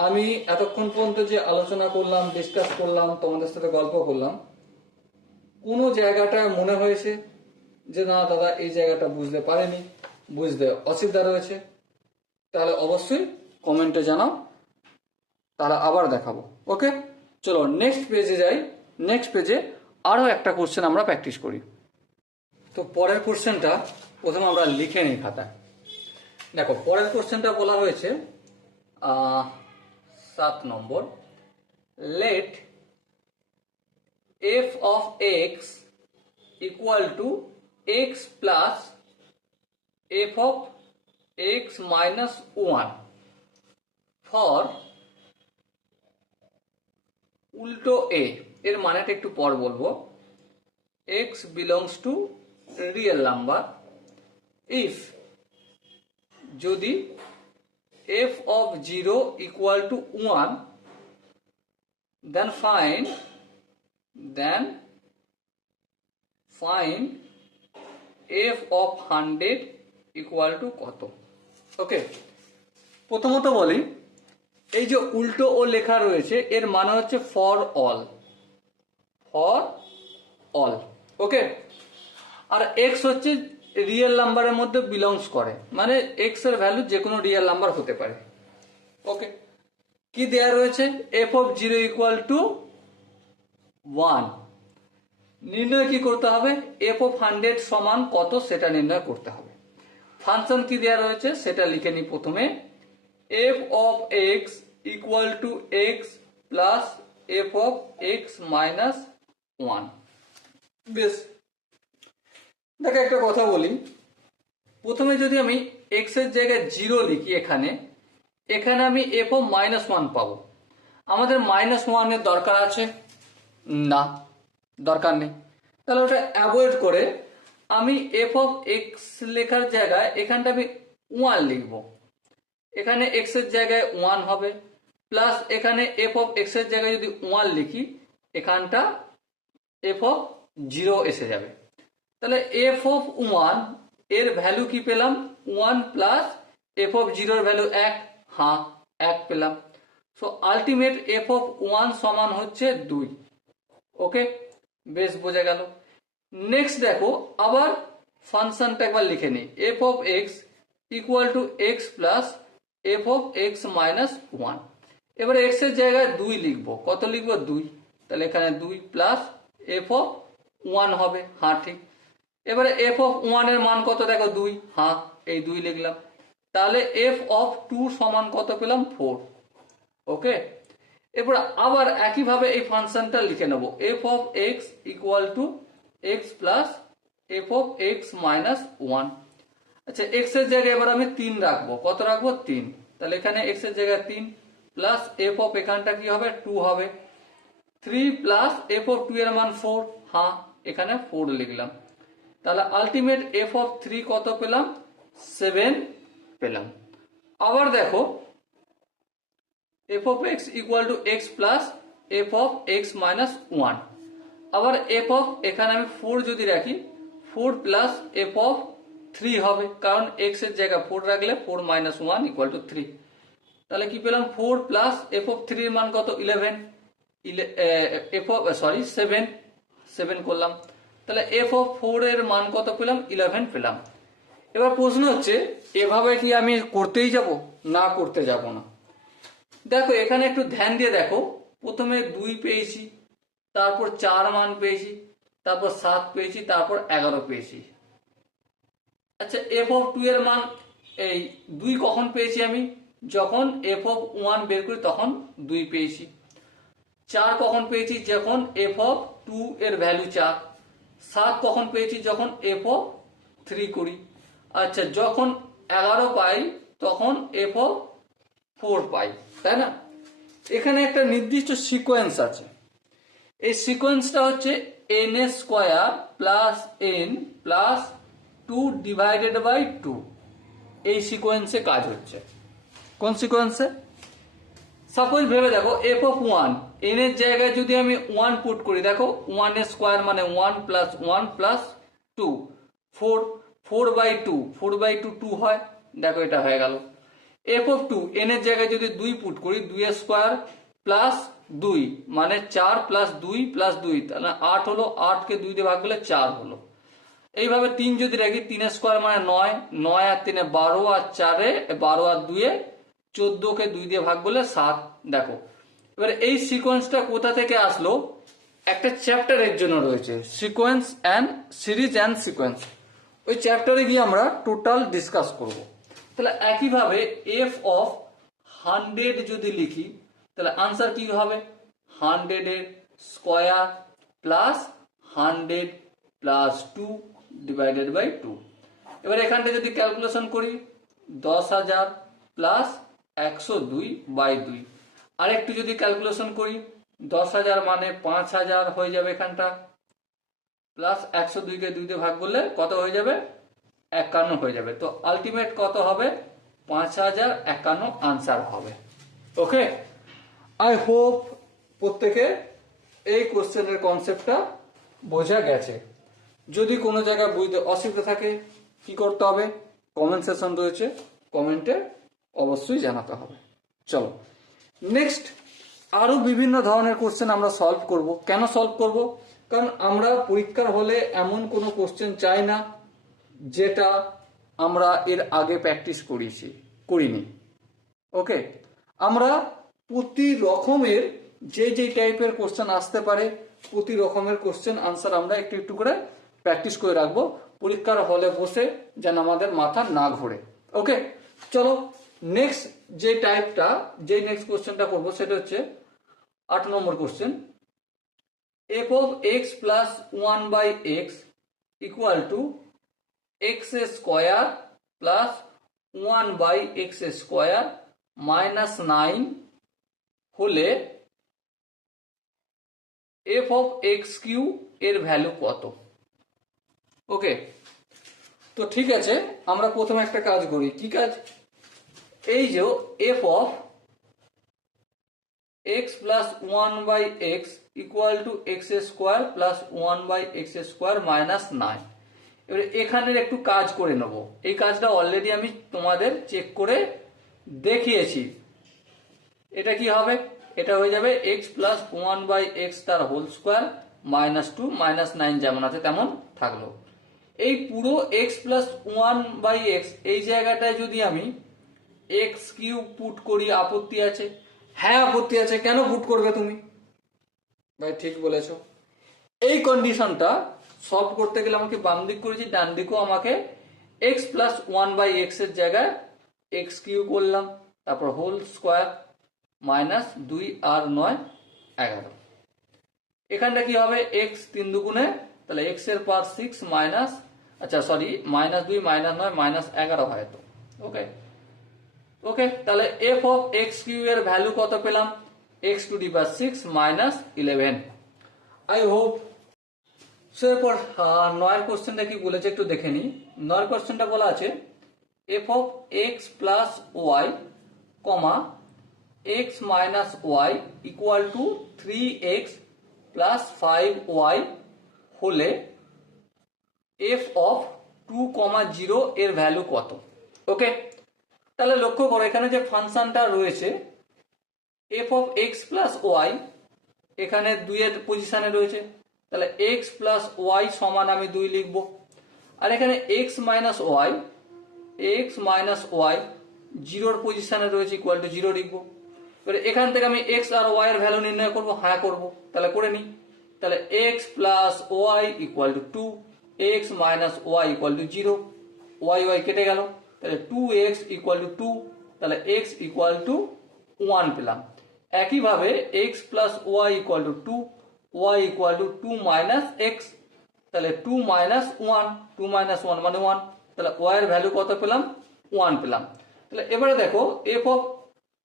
আমি এতক্ষণ পর্যন্ত যে আলোচনা করলাম, ডিসকাস করলাম, তোমাদের সাথে গল্প করলাম, কোনো জায়গাটায় মনে হয়েছে যে না দাদা এই জায়গাটা বুঝতে পারিনি, বুঝতে অসুবিধা রয়েছে, তাহলে অবশ্যই কমেন্টে জানাও, তারা আবার দেখাবো। ওকে, চলো নেক্সট পেজে যাই। নেক্সট পেজে আরও একটা কোশ্চেন আমরা প্র্যাকটিস করি। তো পরের কোশ্চেনটা প্রথমে আমরা লিখে নিই খাতায়। দেখো, পরের কোশ্চেনটা বলা হয়েছে 7 নম্বর, late f of x = x plus f of x minus 1 for উল্টো a। এর মানেটা একটু পর বলবো। x belongs to real number if, যদি f of 0 = 1, then find f of 100 = কত। ওকে, প্রথমত বলি, এই যে উল্টো ও লেখা রয়েছে এর মানে হচ্ছে for all, for all. Okay, আর এক্স হচ্ছে রিয়েল নাম্বারের মধ্যে বিলংস করে, মানে এক্স এর ভ্যালু যে কোনো রিয়েল নাম্বার হতে পারে। ওকে, কি দেয়া রয়েছে, f of 0 = 1। নির্ণয় কি করতে হবে, f of 100 সমান কত সেটা নির্ণয় করতে হবে। ফাংশন কি দেয়া রয়েছে সেটা লিখে নি প্রথমে, f of x = x plus f of x minus 1। বেশ, দেখো একটা কথা বলি, প্রথমে যদি আমি x এর জায়গায় 0 লিখি, এখানে আমি f of -1 পাবো। আমাদের -1 এর দরকার আছে না, দরকার নেই, তাহলে ওটা অ্যাভয়েড করে আমি f of x লেখার জায়গায় এখানটা আমি 1 লিখব। এখানে x এর জায়গায় 1 হবে, প্লাস এখানে f of x এর জায়গায় যদি 1 লিখি, এখানটা f of 0 এসে যাবে। তাহলে f of 1 এর ভ্যালু কি পেলাম, 1 প্লাস f of 0 এর ভ্যালু 1। হ্যাঁ, 1 পেলাম। সো আলটিমেট f of 1 সমান হচ্ছে 2। ওকে, বেশ, বোঝা গেল। নেক্সট দেখো, আবার ফাংশনটা একবার লিখে নিই, f of x = x plus f of x minus 1। এবারে x এর জায়গায় 2 লিখবো, কত লিখবো, 2। তাহলে এখানে 2 প্লাস f of 1 হবে। হ্যাঁ ঠিক। এবারে f of 1 এর মান কত দেখো, 2। হ্যাঁ, এই 2 লিখলাম। তাহলে f of 2 সমান কত পেলাম, 4। ওকে, এরপর আবার একইভাবে এই ফাংশনটা লিখে নেব, f of x = x plus f of x minus 1। আচ্ছা, x এর জায়গায় এবার আমি 3 রাখবো, কত রাখবো, 3। তাহলে এখানে x এর জায়গায় 3 প্লাস f of এখানটা কি হবে, 2 হবে। 3 প্লাস f of 2 এর মান 4। হ্যাঁ, এখানে 4 লিখলাম। তাহলে আলটিমেট f of 3 কত পেলাম, 7 পেলাম। আবার দেখো, f of x = x plus f of x minus 1। আবার এফ অফ এখানে আমি 4 যদি রাখি 4 প্লাস এফ অফ 3 হবে, কারণ এক্স এর জায়গায় 4 রাখলে 4 মাইনাস 1 ইকুয়াল টু 3। তাহলে কি পেলাম 4 প্লাস এফ অফ 3 এর মান কত 11, এফ অফ 7 করলাম, তাহলে এফ অফ 4 এর মান কত পেলাম 11 পেলাম। এবার প্রশ্ন হচ্ছে এভাবে কি আমি করতেই যাব না করতে যাব না। দেখো এখানে একটু ধ্যান দিয়ে দেখো, প্রথমে 2 পেয়েছি, তারপর 4 মান পেয়েছি, তারপর 7 পেয়েছি, তারপর 11 পেয়েছি। আচ্ছা এফ অফ 2 এর মান এই 2 কখন পেয়েছি আমি, যখন এফ অফ 1 বের করি তখন 2 পেয়েছি। 4 কখন পেয়েছি, যখন এফ অফ 2 এর ভ্যালু 4। 7 কখন পেয়েছি, যখন এফ অফ 3 করি। আচ্ছা যখন 11 পাই তখন এফ অফ 4 পাই, তাই না? এখানে একটা নির্দিষ্ট সিকোয়েন্স আছে, এই সিকোয়েন্সটা হচ্ছে n square plus n plus 2 divided by 2। এই সিকোয়েন্সে কাজ হচ্ছে। কোন সিকোয়েন্সে? সাপোজ ভেবে দেখো এফ অফ 1, এন এর জায়গায় যদি আমি 1 পুট করি, দেখো 1 এর স্কোয়ার মানে 1 প্লাস 1 প্লাস 2, 4, 4 বাই 2, 4 বাই 2 2 হয়, দেখো এটা হয়ে গেল। এফ অফ 2, এন এর জায়গায় যদি 2 পুট করি, 2 এর স্কোয়ার প্লাস 2 মানে 4 প্লাস 2 প্লাস 2, তাহলে 8 হলো, 8 কে 2 দিয়ে ভাগ করলে 4 হলো। এইভাবে 3 যদি রাখি, 3 এর স্কোয়ার মানে 9, 9 আর 3 12, আর 4 12 আর 2 14 কে 2 দিয়ে ভাগ করলে 7। দেখো এবার এই সিকোয়েন্সটা কোথা থেকে আসলো, একটা চ্যাপ্টারের জন্য রয়েছে, sequence and series and sequence. ওই চ্যাপ্টারে গিয়ে আমরা টোটাল ডিসকাস করব। তাহলে একইভাবে এফ অফ 100 যদি লিখি, তাহলে আনসার কি হবে 100 এর square plus 100 plus 2 divided by 2। এবার এখানটা যদি ক্যালকুলেশন করি 10,000 প্লাস 102 বাই 2। আরেকটু যদি ক্যালকুলেশন করি 10,000 মানে 5,000 হয়ে যাবে এখানটা, প্লাস 102 কে 2 দিয়ে ভাগ করলে কত হয়ে যাবে 51 হয়ে যাবে। তো আলটিমেট কত হবে 5051 আনসার হবে। ওকে, আই হোপ প্রত্যেকে এই কোশ্চেনের কনসেপ্টটা বোঝা গেছে। যদি কোনো জায়গায় বুঝতে অসুবিধা থাকে কি করতে হবে, কমেন্ট সেকশন রয়েছে, কমেন্টে অবশ্যই জানাতে হবে। চলো নেক্সট, আরো বিভিন্ন ধরনের কোশ্চেন আমরা সলভ করব। কেন সলভ করব? কারণ আমরা পরীক্ষার হলে এমন কোনো কোশ্চেন চাই না যেটা আমরা এর আগে প্র্যাকটিস করিনি। ওকে, আমরা প্রতি রকমের যে টাইপের কোশ্চেন আসতে পারে, প্রতি রকমের কোশ্চেন আনসার আমরা একটু একটু করে প্র্যাকটিস করে রাখবো, পরীক্ষার হলে বসে যেন আমাদের মাথা না ঘোরে। ওকে, চলো নেক্সট নেক্সট কোশ্চেনটা করবো সেটা হচ্ছে 8 নম্বর question. F of x plus 1 by x equal to x square plus 1 by x square minus 9 হলে এফ অফ এক্স কিউ এর ভ্যালু কত? ওকে, তো ঠিক আছে, আমরা প্রথমে একটা কাজ করি। কি কাজ? এই যে f of x plus 1 by x equal to x square plus 1 by x square minus 9। এবারে এখানের একটু কাজ করে নেব। এই কাজটা অলরেডি আমি তোমাদের চেক করে দেখিয়েছি। এটা কি হবে? এটা হয়ে যাবে এক্স প্লাস 1 বাই এক্স তার হোল স্কোয়ার মাইনাস 2 মাইনাস 9 যেমন আছে তেমন থাকলো। এই পুরো এক্স প্লাস 1 বাই এক্স এই জায়গাটায় যদি আমি এক্স কিউব পুট করি, আপত্তি আছে? হ্যাঁ আপত্তি আছে। কেন পুট করবে তুমি? ভাই ঠিক বলেছ। এই কন্ডিশনটা সলভ করতে গেলে আমাকে বাম দিক করেছি, ডান দিকেও আমাকে এক্স প্লাস 1 বাই এক্স এর জায়গায় এক্স কিউব করলাম, তারপর হোল স্কোয়ার মাইনাস 2 আর 9 11। এখানটা কি হবে? এক্স 3 দুগুণে, তাহলে এক্স এর পাওয়ার 6 মাইনাস, আচ্ছা সরি, মাইনাস 2 মাইনাস 9 মাইনাস 11 হয় তো। ওকে ওকে, তাহলে এফ অফ এক্স কিউ এর ভ্যালু কত পেলাম? X to the power 6 minus 11। I hope. So এরপর 9 কোশ্চেনটা কি বলেছে একটু দেখে নি। 9 কোশ্চেনটা বলা আছে f of x plus y comma x minus y equal to 3x plus 5y হলে এফ অফ 2,0 এর ভ্যালু কত? ওকে, তাহলে লক্ষ্য করো এখানে যে ফাংশনটা রয়েছে f of x plus y, এখানে 2 এর পজিশনে রয়েছে, তাহলে এক্স প্লাস ওয়াই সমান আমি 2 লিখবো। আর এখানে এক্স মাইনাস ওয়াই 0 পজিশনে রয়েছে, ইকুয়াল টু 0 লিখবো। এবারে এখান থেকে আমি এক্স আর ওয়াই এর ভ্যালু নির্ণয় করবো, হ্যাঁ করবো, তাহলে করে নিই। তাহলে x plus y equal to 2, x minus y equal to 0, y y কেটে গেল, তাহলে 2x ইকুয়াল টু 2, তাহলে x ইকুয়াল টু 1 পেলাম। একইভাবে x plus y equal to 2, y equal to 2 minus x, তাহলে 2 মাইনাস 1, 2 মাইনাস 1 মানে 1, তাহলে y এর ভ্যালু কত পেলাম? 1 পেলাম। তাহলে এবারে দেখো এফ অফ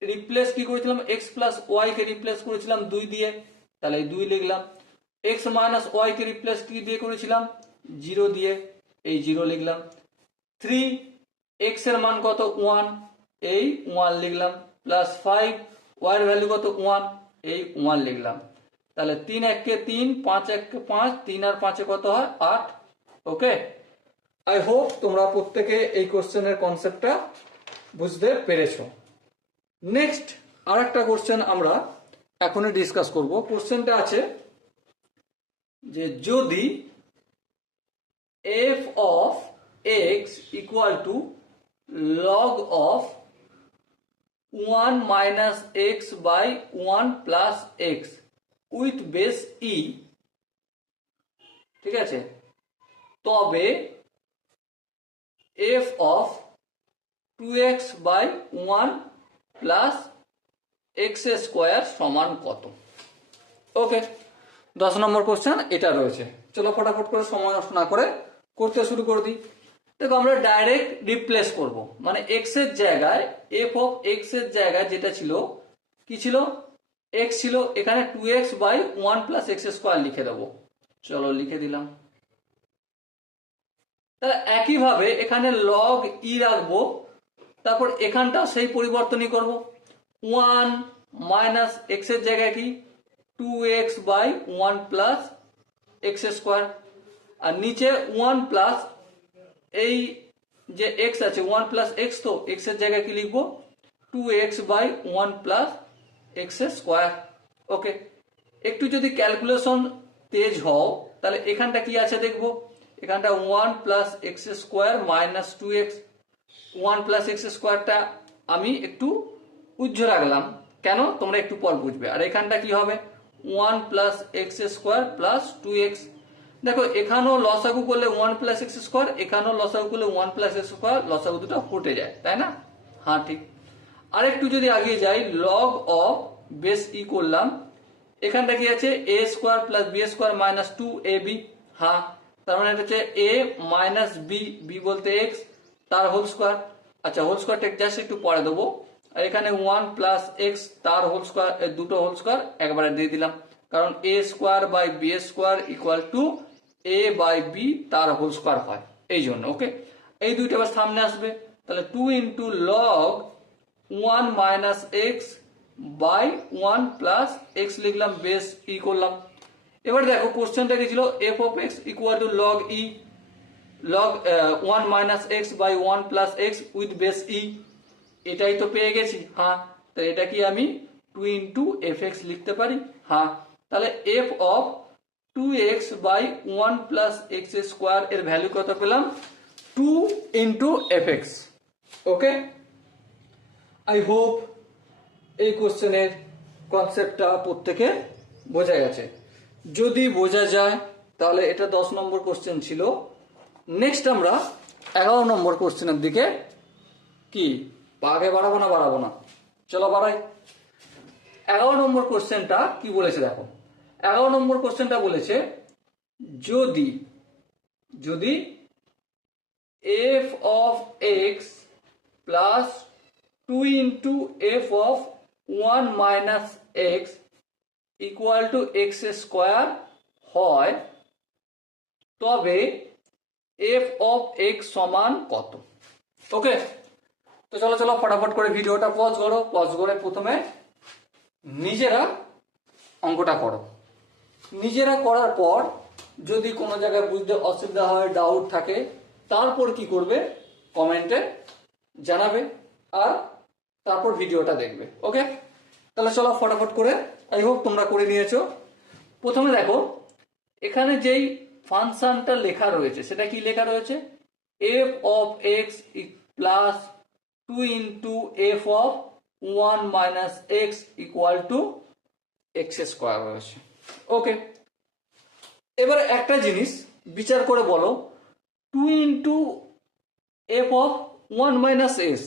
রিপ্লেস কি করেছিলাম, x প্লাস ওয়াই কে রিপ্লেস করেছিলাম 2 দিয়ে, তাহলে 2 লিখলাম। x মাইনাস ওয়াই কে রিপ্লেস কি দিয়ে করেছিলাম? 0 দিয়ে, এই 0 লিখলাম। 3x এর মান কত? 1, এই 1 লিখলাম। প্লাস 5 y এর ভ্যালু কত? 1, এই 1 লিখলাম। তাহলে 3 1 কে 3, 5 1 কে 5, 3 আর 5 কত হয়? 8। ওকে, আই হোপ তোমরা প্রত্যেকে এই কোশ্চেনের কনসেপ্টটা বুঝতে পেরেছো। নেক্সট আরেকটা কোশ্চেন আমরা এখনই ডিসকাস করব। কোশ্চেনটা আছে যে যদি f of x equal to log of 1 minus x by 1 plus x with base e, ঠিক আছে, তবে f of 2x by 1 plus x square সমান কত? ওকে, 10 নম্বর কোশ্চেন এটা রয়েছে। চলো ফটাফট করে সময় নষ্ট না করে করতে শুরু করে দিই। দেখো আমরা ডাইরেক্ট রিপ্লেস করব, মানে এক্স এর জায়গায় এফ অফ এক্স এর জায়গায় যেটা ছিল কি ছিল? এক্স ছিল, এখানে 2x by 1 plus x square লিখে দেবো। চলো লিখে দিলাম। তাহলে একইভাবে এখানে লগ ই রাখবো, তারপর এখানটাও সেই পরিবর্তনই করব। 1 মাইনাস এক্স এর জায়গায় কি? 2x by 1 plus x square, আর নিচে 1 প্লাস এই যে x আছে 1 প্লাস এক্স, তো x এর জায়গায় কি লিখবো? 2x by 1 plus x square. Okay, একটু যদি ক্যালকুলেশন তেজ হও তাহলে এখানটা কি আছে দেখবো। এখানটা 1 plus x square minus 2x, 1 plus x স্কোয়ারটা আমি একটু উজ্জ্ব রাখলাম, কেন তোমরা একটু পর বুঝবে। আর এখানটা কি হবে? 1 plus x square plus 2x। দেখো এখানেও লসাগু করলে 1 প্লাস এক্স স্কোয়ার, এখানেও লসাগু করলে 1 প্লাস এক্স স্কোয়ার, লসাগু দুটো ফুটে যায়, তাই না? হ্যাঁ ঠিক। আরেকটু যদি আগে যাই, লগ অফ বেস ই করলাম, এখানটা কি আছে? A square plus b square minus 2ab। হ্যাঁ, তার মানে এটা হচ্ছে এ মাইনাস বি, বি বলতে এক্স, তার হোল স্কোয়ার। আচ্ছা, হোল স্কোয়ারটা জাস্ট একটু পরে দেবো। আর এখানে 1 প্লাস এক্স তার হোল স্কোয়ার, দুটো হোল স্কোয়ার একবারে দিয়ে দিলাম, কারণ a square by b square equal to a by b তার হোল স্কোয়ার হয়, এই জন্য। ওকে, এই দুইটা আবার সামনে আসবে, তাহলে 2 into log 1 minus x by 1 plus x লিখলাম, বেস ই করলাম। এবার দেখো কোশ্চেনটা কি ছিল? F of x equal to log e, log 1 minus x by 1 plus x with base e, এটাই তো পেয়ে গেছি। হ্যাঁ, তো এটা কি আমি 2 ইন্টু এফ এক্স লিখতে পারি? হ্যাঁ, তাহলে f of 2x by 1 plus x square এর ভ্যালু কত পেলাম? 2 into f x. Okay, I hope এই কোশ্চেনের কনসেপ্টটা প্রত্যেকে বোঝা গেছে। যদি বোঝা যায় তাহলে এটা 10 নম্বর কোশ্চেন ছিল। নেক্সট আমরা 11 নম্বর কোশ্চেনের দিকে কি আগে বাড়াবো না? চলো বাড়াই। 11 নম্বর কোশ্চেনটা কি বলেছে দেখো। 11 নম্বর কোশ্চেনটা বলেছে যদি f of x plus 2 into F of 1 minus x equal to x square হয়, তবে এফ অফ এক্স সমান কত? ওকে, তো চলো ফটাফট করে ভিডিওটা পজ করো, পজ করে প্রথমে নিজেরা অঙ্কটা করো। নিজেরা করার পর যদি কোনো জায়গায় বুঝতে অসুবিধা হয়, ডাউট থাকে, তারপর কি করবে কমেন্টে জানাবে আর তারপর ভিডিওটা দেখবে। ওকে, তাহলে চলো ফটাফট করে, আই হোপ তোমরা করে নিয়েছো। প্রথমে দেখো এখানে যেই ফাংশনটা লেখা রয়েছে সেটা কি লেখা রয়েছে, f of x plus 2 into F of 1 minus x equal to x square রয়েছে। ওকে, এবারে একটা জিনিস বিচার করে বলো, 2 into F of 1 minus x,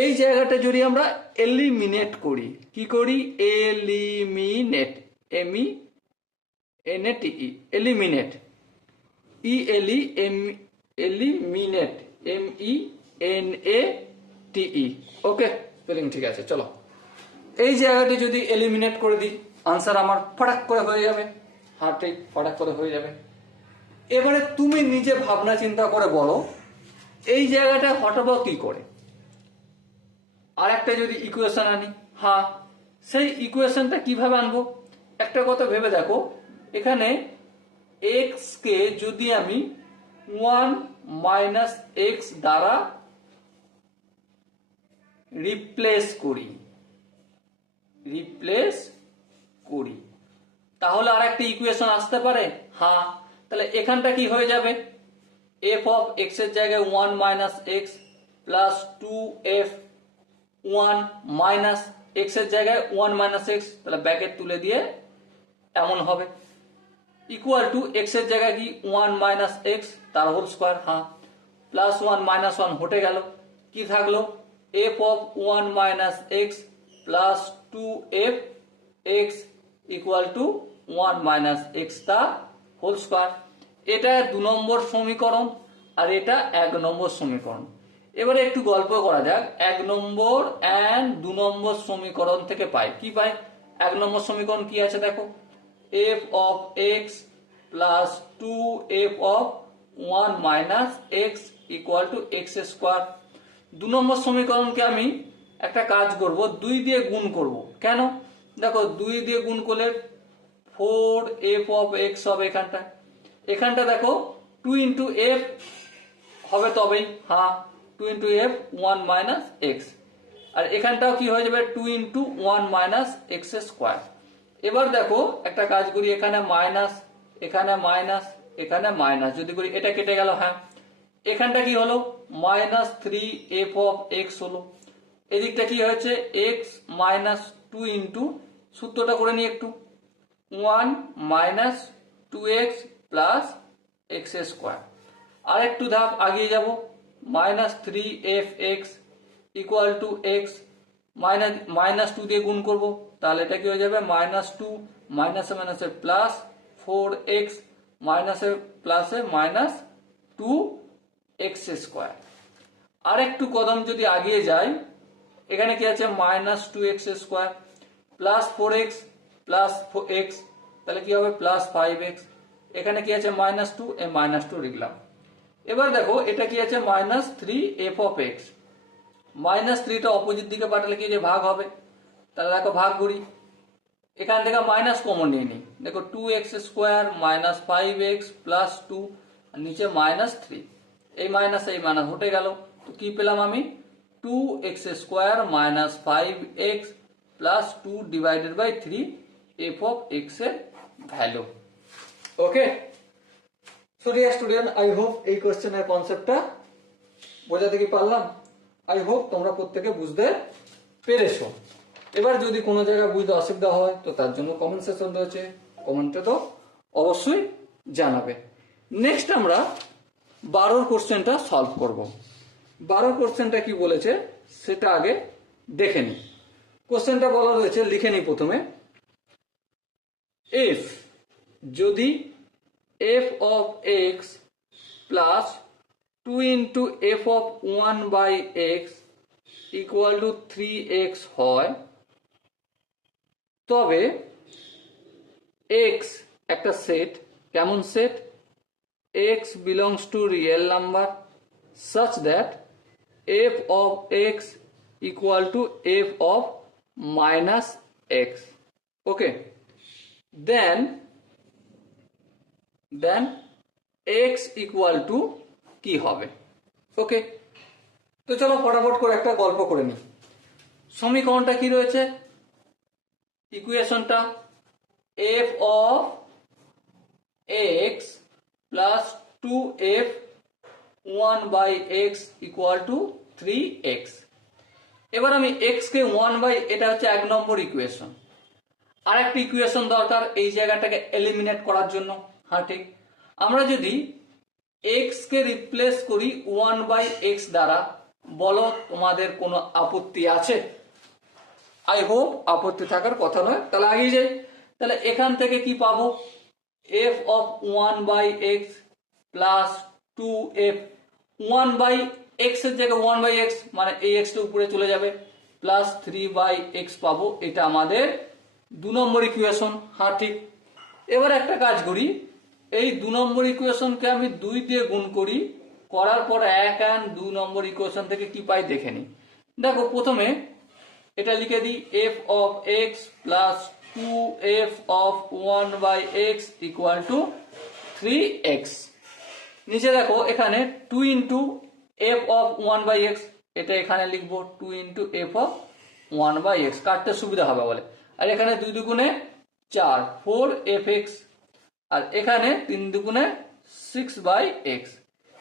এই জায়গাটা যদি আমরা এলিমিনেট করি, কি করি, এলিমিনেট, এমইএনএটিই, এলিমিনেট, এলিমিনেট, এমইএনএটিই। ওকে, স্পেলিং ঠিক আছে। চলো এই জায়গাটি যদি এলিমিনেট করে দিই, আনসার আমার ফটাক করে হয়ে যাবে। হ্যাঁ ঠিক, ফটাক করে হয়ে যাবে। এবারে তুমি নিজে ভাবনা চিন্তা করে বলো এই জায়গাটা হটাবো কি করে। আর একটা যদি ইকুয়েশন আনি, হ্যাঁ সেই ইকুয়েশনটা কিভাবে আনবো, একটা কথা ভেবে দেখো, এখানে এক্স কে যদি আমি 1 মাইনাস এক্স দ্বারা রিপ্লেস করি, তাহলে আর একটা ইকুয়েশন আসতে পারে। হ্যাঁ, তাহলে এখানটা কি হয়ে যাবে, এফ অফ এক্স এর জায়গায় 1 minus x plus 2f 1 minus x এর জায়গায় 1 মাইনাস এক্স, তাহলে ব্র্যাকেট তুলে দিয়ে এমন হবে, ইকুয়াল টু এক্স এর জায়গায় কি 1 মাইনাস এক্স তার হোল স্কোয়ার, হ্যাঁ প্লাস 1 মাইনাস 1 হটে গেল, কি থাকলো, F of 1 minus x plus 2f x equal to 1 minus x তার হোল স্কোয়ার। এটা 2 নম্বর সমীকরণ আর এটা 1 নম্বর সমীকরণ। এবারে একটু গল্প করা যাক, 1 নম্বর এন্ড 2 নম্বর সমীকরণ থেকে পাই কি পাই। 1 নম্বর সমীকরণ কি আছে দেখো, F of x plus 2f of 1 minus x equal to x square. 2 নম্বর সমীকরণকে আমি একটা কাজ করব, 2 দিয়ে গুণ করব। কেন, দেখো 2 দিয়ে গুণ করলে 4f অফ এক্স হবে এখানটা দেখো 2 ইন্টু এফ হবে তবেই, হ্যাঁ 2 ইন্টু এফ 1 মাইনাস এক্স, আর এখানটাও কি হয়ে যাবে 2 ইন্টু 1 মাইনাস এক্স স্কোয়ার। এবার দেখো একটা কাজ করি, এখানে মাইনাস, এখানে মাইনাস, এখানে মাইনাস যদি করি এটা কেটে গেল, হ্যাঁ এখানটা কি হলো মাইনাস 3f অফ এক্স হলো, এদিকটা কি হয়েছে এক্স মাইনাস 2 ইন্টু, সূত্রটা করে নিই একটু, 1 minus 2x plus x square. আর একটু ধাপ আগিয়ে যাব, minus 3f x equal to x, minus 2 দিয়ে গুণ করব, তাহলে এটা কি হয়ে যাবে মাইনাস 2 মাইনাসে মাইনাসে প্লাস 4x মাইনাসে প্লাসে মাইনাস 2x স্কোয়ার। আর একটু কদম যদি আগিয়ে যাই, এখানে কি আছে minus 2x square plus 4x plus x, তাহলে কি হবে প্লাস 5x, এখানে কি আছে মাইনাস 2, এই মাইনাস 2 লিখলাম। এবার দেখো এটা কি আছে minus 3f of x, minus 3টা অপোজিট দিকে পাঠালে কি যে ভাগ হবে, তাহলে দেখো ভাগ করি, এখান থেকে মাইনাস কমন নিয়ে নিই, দেখো 2x square minus 5x plus 2, আর নিচে মাইনাস 3, এই মাইনাস হটে গেল, তো কি পেলাম আমি 2x square minus 5x plus 2 divided by 3 f of x এর value. Okay, so dear student, I hope এই কোশ্চেনের কনসেপ্টটা বোঝাতে কি পারলাম, আই হোপ তোমরা প্রত্যেকে বুঝতে পেরেছো। এবার যদি কোনো জায়গায় বুঝতে অসুবিধা হয় তো তার জন্য কমেন্ট সেকশন রয়েছে, কমেন্টে তো অবশ্যই জানাবে। নেক্সট আমরা 12 কোশ্চেনটা সলভ করব। 12 কোশ্চেনটা কি বলেছে সেটা আগে দেখে নিই। কোশ্চেনটা বলা রয়েছে, লিখে নিই প্রথমে, if যদি f of x plus 2 into f of 1 by x equal to 3x হয়, তবে x একটা সেট, কেমন set, x belongs to real number such that f of x equal to f of minus x. Okay, then x equal to কি হবে। ওকে, তো চলো ফটাফট করে একটা গল্প করে নিই। সমীকরণটা কি রয়েছে, ইকুয়েশনটা f of x plus 2f 1/x equal to 3x। এবার আমি x কে 1 এটা হচ্ছে 1 নম্বর ইকুয়েশন। আর একটা ইকুয়েশন দরকার এই জায়গাটাকে এলিমিনেট করার জন্য। হ্যাঁ ঠিক, আমরা যদি x কে রিপ্লেস করি 1/x দ্বারা, বলো তোমাদের কোনো আপত্তি আছে? আই হোপ আপত্তি থাকার কথা নয়। তাহলে আগিয়ে যাই। তাহলে এখান থেকে কি পাবো, f of 1/x plus 2f 1/x এর জায়গায় 1/x মানে এই x টা উপরে চলে যাবে, প্লাস 3/x পাবো। এটা আমাদের 2 নম্বর ইকুয়েশন। হ্যাঁ ঠিক, এবার একটা কাজ করি, এই 2 নম্বর ইকুয়েশনকে আমি 2 দিয়ে গুণ করি, করার পর 1 আর 2 নম্বর ইকুয়েশন থেকে কি পাই দেখে নিই। দেখো প্রথমে এটা লিখে দিই, f of x plus 2f of 1/x equal to 3x। নিচে দেখো এখানে 2 ইন্টু f অফ 1/x, এটা এখানে লিখবো 2 ইন্টু f অফ 1/x, কাটতে সুবিধা হবে বলে। আর এখানে 2 দুগুণে 4 4fx, আর এখানে 3 দুগুণে 6/x।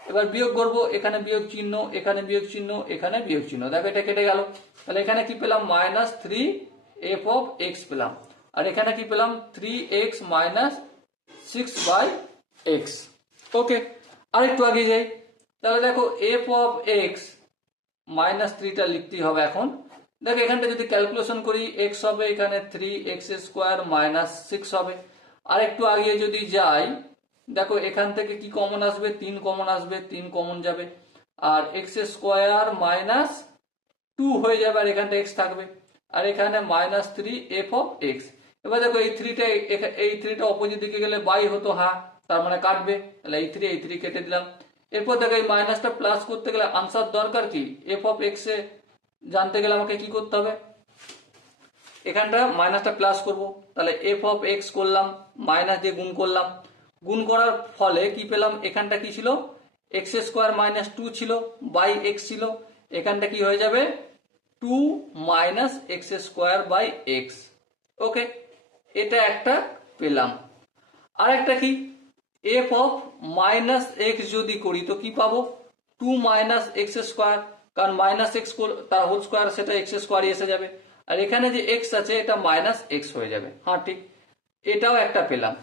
এবার বিয়োগ করবো, এখানে বিয়োগ চিহ্ন, এখানে বিয়োগ চিহ্ন, এখানে বিয়োগ চিহ্ন, দেখো এটা কেটে গেল। তাহলে এখানে কি পেলাম, মাইনাস 3f অফ x পেলাম, আর এখানে কি পেলাম 3x মাইনাস 6/x। ওকে, আরেকটু আগে যাই। তাহলে দেখো f অফ x মাইনাস 3টা লিখতেই হবে এখন। দেখো এখানটা যদি ক্যালকুলেশন করি, x হবে এখানে 3x স্কোয়ার মাইনাস 6 হবে। আর একটু আগে যদি যাই, দেখো এখান থেকে কি কমন আসবে, 3 কমন আসবে, 3 কমন যাবে, আর x স্কোয়ার মাইনাস 2 হয়ে যাবে, আর এখানটা x থাকবে, আর এখানে মাইনাস 3f অফ x। এবার দেখো এই থ্রিটা অপোজিট দিকে গেলে বাই হতো, হ্যাঁ তার মানে কাটবে, তাহলে এই 3 কেটে দিলাম। এরপর দেখো এই মাইনাসটা প্লাস করতে গেলে আনসার দরকার কি, f অফ x এ জানতে গেলে আমাকে কি করতে হবে, এখানটা মাইনাসটা প্লাস করব। তাহলে f অফ x করলাম, মাইনাস দিয়ে গুণ করলাম, গুণ করার ফলে কি পেলাম, এখানটা কি ছিল, x স্কোয়ার মাইনাস 2 ছিল, বাই x ছিল, এখানটা কি হয়ে যাবে 2 minus x square by x. Okay, এটা একটা পেলাম। আর একটা কি, f অফ মাইনাস এক্স যদি করি তো কি পাবো, 2 মাইনাস এক্স স্কোয়ার, কারণ মাইনাস এক্স তার হোল স্কোয়ার, সেটা এক্স স্কোয়ারই এসে যাবে, আর এখানে যে এক্স আছে এটা মাইনাস এক্স হয়ে যাবে। হ্যাঁ ঠিক, এটাও একটা পেলাম।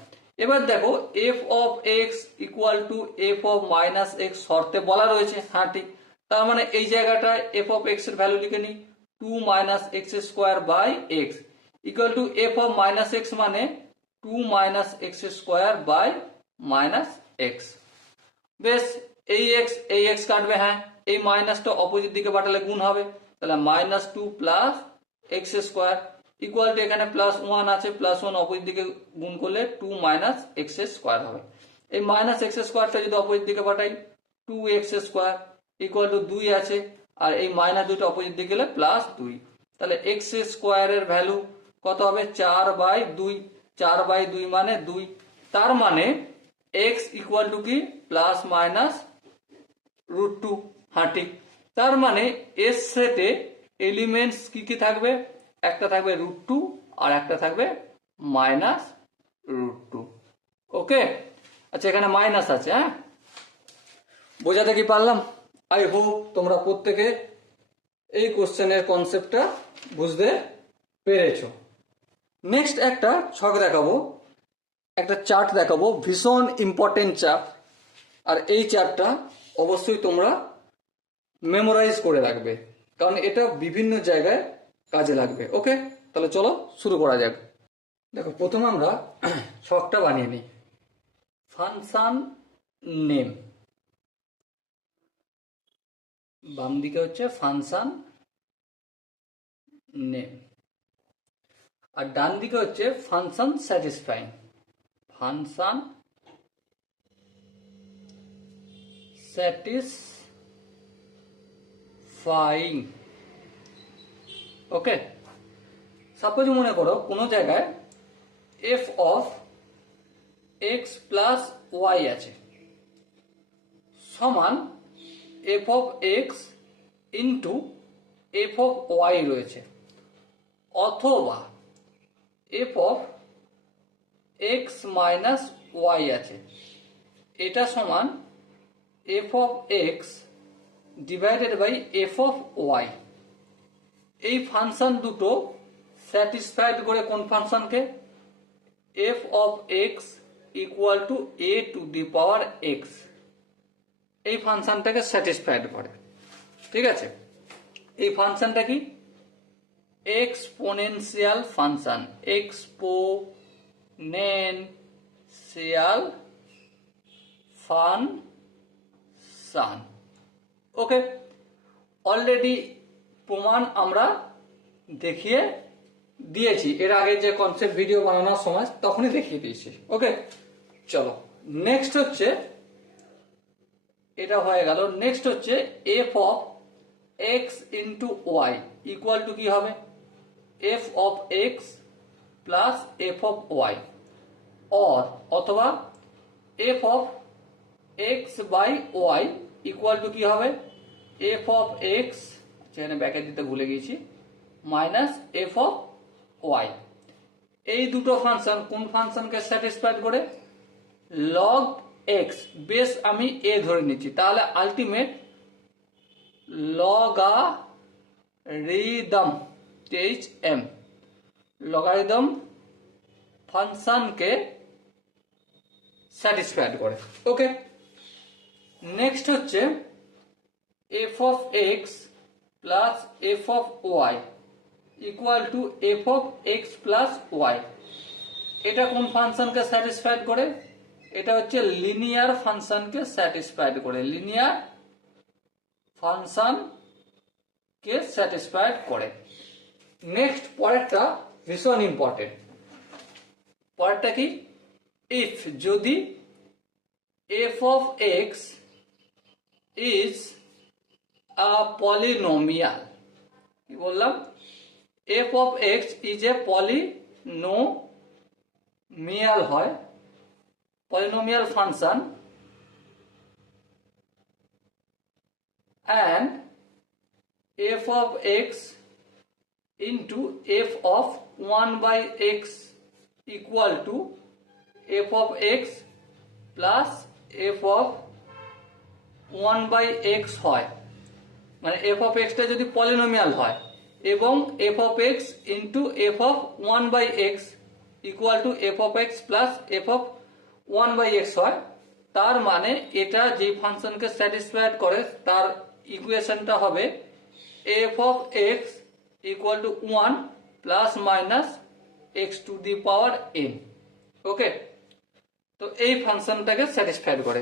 এবার দেখো f of x equal to f of minus x শর্তে বলা রয়েছে। হ্যাঁ ঠিক, তার মানে এই জায়গাটায় f অফ x এর ভ্যালু লিখে নিই, 2 minus x square by x equal to f of minus x মানে 2 minus x square by minus x. বেশ, এই এক্স কাটবে, হ্যাঁ এই মাইনাসটা অপোজিট দিকে পাঠালে গুণ হবে, তাহলে minus 2 plus x square equal two এখানে প্লাস 1 আছে, প্লাস 1 অপোজিট দিকে গুণ করলে 2 মাইনাস এক্স স্কোয়ার হবে। এই মাইনাস এক্স স্কোয়ারটা যদি অপোজিট দিকে পাঠাই, 2x স্কোয়ার ইকুয়াল টু 2 আছে, আর এই মাইনাস 2টা অপোজিট দিকে গেলে প্লাস 2, তাহলে এক্স স্কোয়ারের ভ্যালু কত হবে, 4/2, 4/2 মানে 2, তার মানে x ইকুয়াল টু কি, প্লাস মাইনাস √2। হ্যাঁ ঠিক, তার মানে এর সেটে এলিমেন্টস কি কি থাকবে, একটা থাকবে √2 আর একটা থাকবে মাইনাস √2। ওকে, আচ্ছা এখানে মাইনাস আছে, হ্যাঁ বোঝাতে কি পারলাম? আই হোপ তোমরা প্রত্যেকে এই কোশ্চেনের কনসেপ্টটা বুঝতে পেরেছো। নেক্সট একটা ছক দেখাবো, একটা চার্ট দেখাবো, ভীষণ ইম্পর্টেন্ট চার্ট, আর এই চার্টটা অবশ্যই তোমরা মেমোরাইজ করে রাখবে, কারণ এটা বিভিন্ন জায়গায় কাজে লাগবে। ওকে, তাহলে চলো শুরু করা যাক। দেখো প্রথমে আমরা ছকটা বানিয়ে নিই, ফাংশন নেম, বাম দিকে হচ্ছে ফাংশন নেম, আর ডান দিকে হচ্ছে function satisfying, function satisfying. Okay, suppose মনে করো কোনো জায়গায় f of x plus y আছে সমান f of x into F of y রয়েছে, অথবা f of x minus y আছে, এটা সমান f of x divided by f of y. এই ফাংশন দুটো স্যাটিসফাইড করে কোন ফাংশনকে? F of x equal to a to the power x, এই ফাংশনটাকে স্যাটিসফাইড করে। ঠিক আছে, এই ফাংশনটা কি? Exponential function, exponential function. Okay, already প্রমাণ আমরা দেখিয়ে দিয়েছি, এর আগে যে কনসেপ্ট ভিডিও বানানোর সময় তখনই দেখিয়ে দিয়েছি। ওকে, চলো নেক্সট হচ্ছে, এটা হয়ে গেল। নেক্সট হচ্ছে f of x into y equal to কি হবে? F of x plus f of y, অথবা f of x by y equal to কি হবে? এফ অফ এক্স, সেখানে ব্যাকেট দিতে ভুলে গিয়েছি, মাইনাস এফ অফ ওয়াই। এই দুটো ফাংশন কোন ফাংশনকে স্যাটিসফাইড করে? লগ এক্স, বেস আমি এ ধরে নিচ্ছি, তাহলে আলটিমেট লগারিদম এম, লগারিদম ফাংশনকে স্যাটিসফাইড করে। ওকে, নেক্সট হচ্ছে f of x plus f of y equal to f of x plus y. এটা কোন ফাংশনকে স্যাটিসফাইড করে? এটা হচ্ছে লিনিয়ার ফাংশনকে স্যাটিসফাইড করে, লিনিয়ার ফাংশনকে স্যাটিসফাইড করে। নেক্সট পরেরটা ভীষণ ইম্পর্টেন্ট। পরেরটা কি? ইফ, যদি f of x is a polynomial, কি বললাম? F of x is a polynomial হয়, polynomial function, and f of x into f of 1 by x equal to f of x plus f of 1 by x হয়, মানে f of x টা যদি polynomial হয় এবং f of x into f of 1 by x equal to f of x plus f of 1 by x হয়, তার মানে এটা যে ফাংশনকে স্যাটিসফাইড করে তার ইকুয়েশনটা হবে f of x equal to 1 plus minus x to the power n। ওকে, তো এই ফাংশনটাকে স্যাটিসফাইড করে।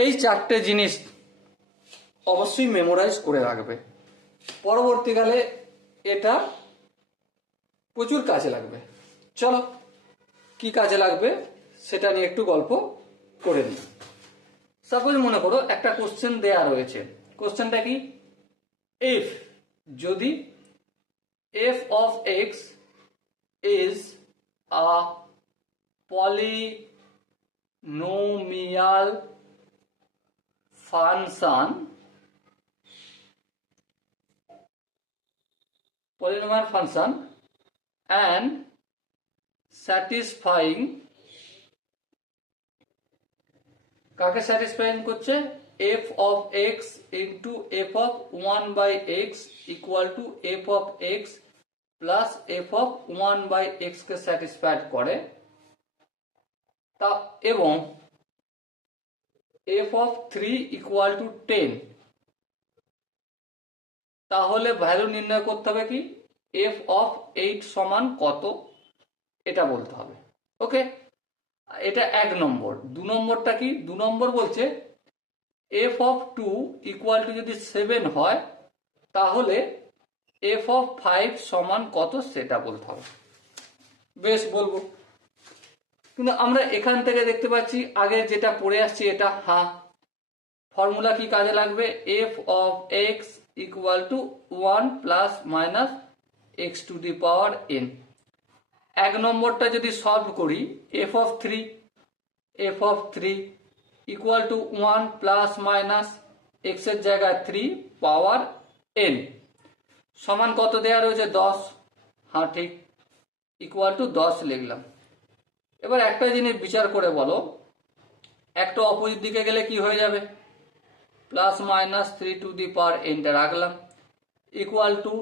এই চারটে জিনিস অবশ্যই মেমোরাইজ করে রাখবে, পরবর্তীকালে এটা প্রচুর কাজে লাগবে। চলো কি কাজে লাগবে সেটা নিয়ে একটু গল্প করে নিই। সাপোজ মনে করো একটা কোশ্চেন দেয়া রয়েছে, কোশ্চেনটা কি? ইফ, যদি f of x is a polynomial function, and satisfying, কাকে স্যাটিসফাইং করছে? f of x into f of 1 by x equal to f of x plus f of 1 by x K satisfied করে, তা এবং f of 3 equal to 10, তাহলে value নির্ণয় করতে হবে কি? f of 8 সমান কত, এটা বলতে হবে। ওকে, এটা 1 নম্বর। 2 নম্বরটা কি? 2 নম্বর বলছে f of 2 ইকুয়াল টু যদি 7 হয় তাহলে f of 5 সমান কত সেটা বলতে হবে। বেশ, বলবো, কিন্তু আমরা এখান থেকে দেখতে পাচ্ছি আগে যেটা পড়ে আসছি এটা ফর্মুলা কি কাজে লাগবে? f of x equal to 1 plus minus x two the power n। এক নম্বরটা যদি সলভ করি, F of three equal to 1 plus minus x এর জায়গায় 3 পাওয়ার n সমান কত দেওয়া রয়েছে 10, হ্যাঁ ঠিক, ইকুয়াল টু 10 লিখলাম। এবার একটা জিনিস বিচার করে বলো, একটা অপোজিট দিকে গেলে কি হয়ে যাবে, প্লাস মাইনাস 3 টু দি পাওয়ার nটা রাখলাম, equal to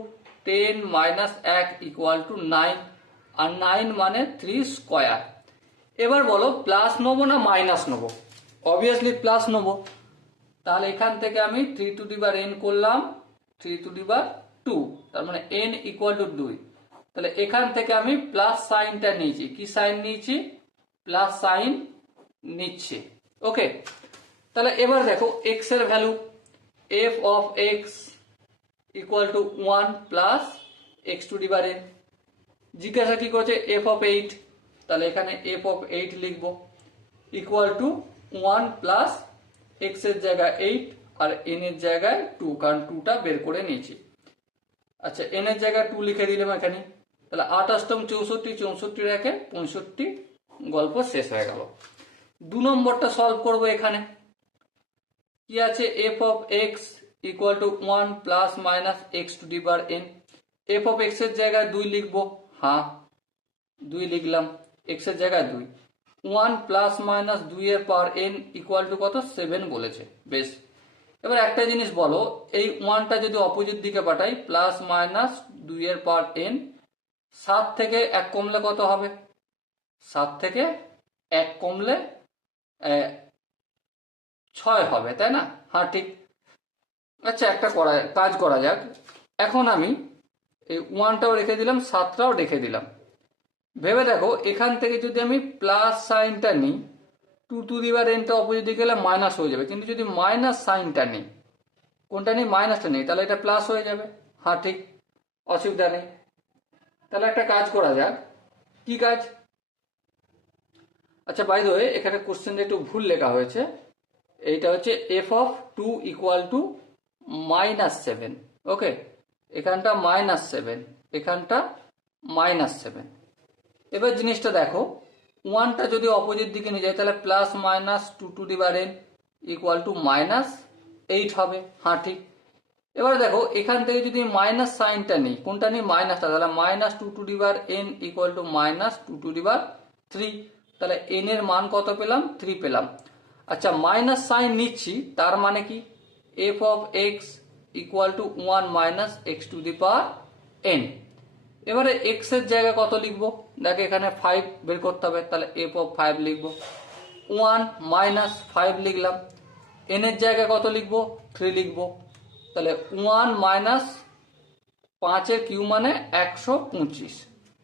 10 minus 1 equal two 9, আর 9 মানে 3 স্কোয়ার। এবার বলো প্লাস নেবো না মাইনাস নেবো, অবভিয়াসলি প্লাস নেবো, তাহলে এখান থেকে আমি 3 টু দি পাওয়ার n করলাম 3 টু দি পাওয়ার 2, তার মানে n ইকুয়াল টু 2। তাহলে এখান থেকে আমি প্লাস সাইনটা নিয়েছি, কি সাইন নিয়েছি, প্লাস সাইন নিচ্ছে। ওকে, তাহলে এবার দেখো x এর value, f of x equal to 1 plus x to the power n। জিজ্ঞাসা কি করছে, f অফ 8, তাহলে এখানে f অফ 8 লিখবো, ইকুয়াল টু 1 প্লাস x এর জায়গায় 8 আর n এর জায়গায় 2, কারণ 2টা বের করে নিয়েছি। আচ্ছা, n এর জায়গায় 2 লিখে দিলাম এখানে, তাহলে 8 8 64, 64 রেখে 65, গল্প শেষ হয়ে গেল। 2 নম্বরটা সলভ করব, এখানে কি আছে, f of x equal to 1 plus minus x to the power n। f of x এর জায়গায় 2 লিখবো, হ্যাঁ 2 লিখলাম, x এর জায়গায় 2, 1 প্লাস মাইনাস 2 এর পাওয়ার n ইকুয়াল টু কত, 7 বলেছে। বেশ, এবার একটা জিনিস বলো, এই 1টা যদি অপোজিট দিকে পাঠাই, প্লাস মাইনাস 2 এর পাওয়ার n, 7 থেকে 1 কমলে কত হবে, 7 থেকে 1 কমলে 6 হবে, তাই না, হ্যাঁ ঠিক। আচ্ছা, একটা কাজ করা যাক, এখন আমি এই 1টাও রেখে দিলাম, 7টাও রেখে দিলাম। ভেবে দেখো, এখান থেকে যদি আমি প্লাস সাইনটা নিই, 2 টু দি পাওয়ার nটা অপোজিট দিকে গেলে মাইনাস হয়ে যাবে, কিন্তু যদি মাইনাস সাইনটা নিই, কোনটা নিই, মাইনাসটা নিই, তাহলে এটা প্লাস হয়ে যাবে, হ্যাঁ ঠিক, অসুবিধা নেই। তাহলে একটা কাজ করা যাক, কি কাজ, আচ্ছা বাই দ্য ওয়ে এখানে কোশ্চেনটা একটু ভুল লেখা হয়েছে, এইটা হচ্ছে f অফ 2 ইকুয়াল টু -7। ওকে, এখানটা -7, এখানটা -7। এবার জিনিসটা দেখো, 1টা যদি অপোজিট দিকে নিয়ে যায়, তাহলে plus minus 2 to the power n equal two -8 হবে, হ্যাঁ ঠিক। এবার দেখো, এখান থেকে যদি মাইনাস সাইনটা নিই, কোনটা নিই, মাইনাসটা, তাহলে -2 to the power n equal to -2 to the power 3, তাহলে n এর মান কত পেলাম, 3 পেলাম। আচ্ছা, মাইনাস সাইন নিচ্ছি, তার মানে কি, f of x equal to 1 minus x to the power n। এবারে x এর জায়গায় কত লিখবো, দেখো এখানে 5 বের করতে হবে, তাহলে f অফ 5 লিখবো, 1 মাইনাস 5 লিখলাম, n এর জায়গায় কত লিখবো, 3 লিখবো, তাহলে 1 মাইনাস 5 এর কিউ মানে 125,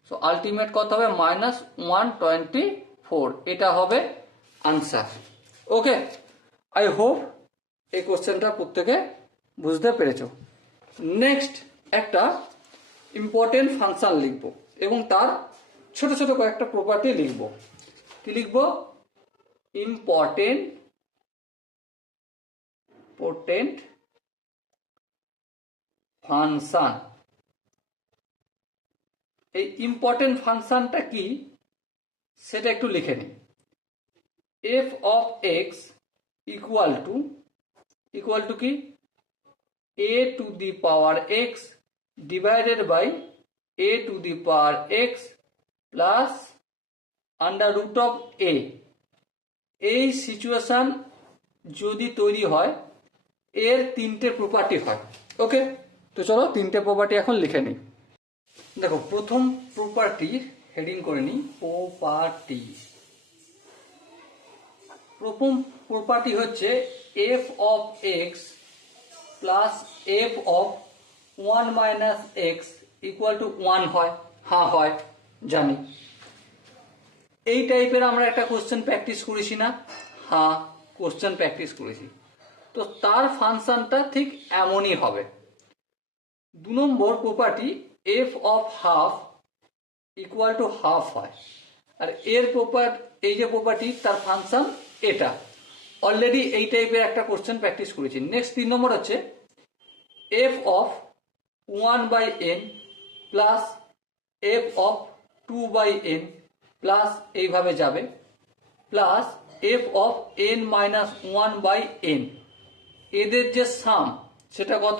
সো আলটিমেট কত হবে, -124, এটা হবে আনসার। ওকে, আই হোপ এই কোশ্চেনটা প্রত্যেকে বুঝতে পেরেছো। নেক্সট একটা ইম্পর্টেন্ট ফাংশন লিখবো এবং তার ছোট ছোট কয়েকটা প্রপার্টি লিখবো। কি লিখবো, ইম্পর্টেন্ট ফাংশন। এই ইম্পর্টেন্ট ফাংশনটা কি সেটা একটু লিখে নিই। f of x equal to কি, a to the power x divided by a to the power x plus under root of a। এই সিচুয়েশন যদি তৈরি হয়, এর 3টে প্রপার্টি হয়। ওকে, তো চলো 3টে প্রপার্টি এখন লিখে নিই। দেখো, প্রথম প্রপার্টি হেডিং করে নিই, প্রপার্টি। প্রথম প্রপার্টি হচ্ছে f of x plus f of 1 minus x equal to 1 হয়, হ্যাঁ হয়, জানি। এই টাইপের আমরা একটা কোশ্চেন প্র্যাকটিস করেছি না, হ্যাঁ কোশ্চেন প্র্যাকটিস করেছি। তো তার ফাংশনটা ঠিক এমনই হবে। 2 নম্বর property f of half equal to half হয়, আর এর এই যে প্রপার্টি তার ফাংশন এটা, অলরেডি এই টাইপের একটা কোশ্চেন প্র্যাকটিস করেছি। নেক্সট 3 নম্বর হচ্ছে f of 1 by n plus f of 2/n plus এইভাবে যাবে plus f of n minus 1/n, এদের যে সাম সেটা কত,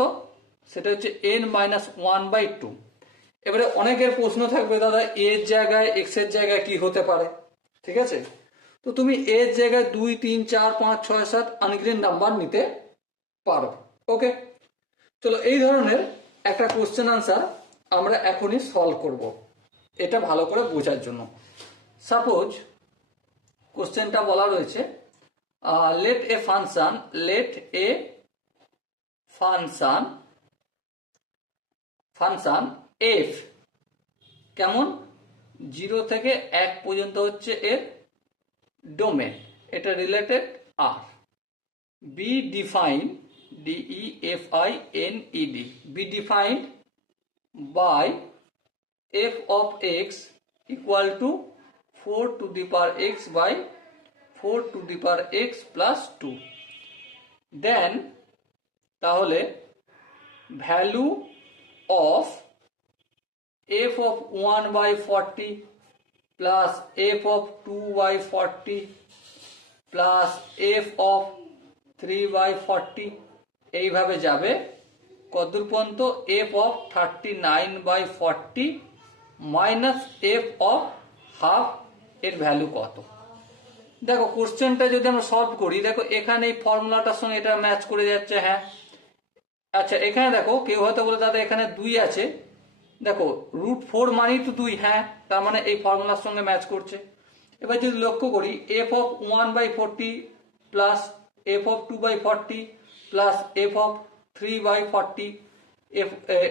সেটা হচ্ছে n মাইনাস 1/2। এবারে অনেকের প্রশ্ন থাকবে দাদা এর জায়গায় এক্স এর জায়গায় কি হতে পারে, ঠিক আছে? তো তুমি এর জায়গায় 2 3 4 5 6 7 আনগ্রিন নাম্বার নিতে পারো। ওকে, চলো এই ধরনের একটা কোশ্চেন আনসার আমরা এখনই সলভ করব, এটা ভালো করে বোঝার জন্য। সাপোজ কোশ্চেনটা বলা রয়েছে লেট এ ফাংশন এফ কেমন 0 থেকে 1 পর্যন্ত হচ্ছে এর ডোমেন, এটা related R be define DEFINED be defined by f of x equal to 4 to the power x by 4 to the power x plus 2, then তাহলে value of f of 1/40 plus f of 2/40 plus f of 3/40 এইভাবে যাবে কতদূর পর্যন্ত f of 39/40 minus f of half এর value কত। দেখো কোশ্চেনটা যদি আমরা সলভ করি, দেখো এখানে এই ফর্মুলাটার সঙ্গে এটা ম্যাচ করে যাচ্ছে। হ্যাঁ, আচ্ছা এখানে দেখো কেউ হয়তো বলে দাদা এখানে 2 আছে, দেখো √4 মানেই তো 2, হ্যাঁ তার মানে এই ফর্মুলার সঙ্গে ম্যাচ করছে। এবার যদি লক্ষ্য করি f of 1/40 plus f of 2/40 plus f of 3/40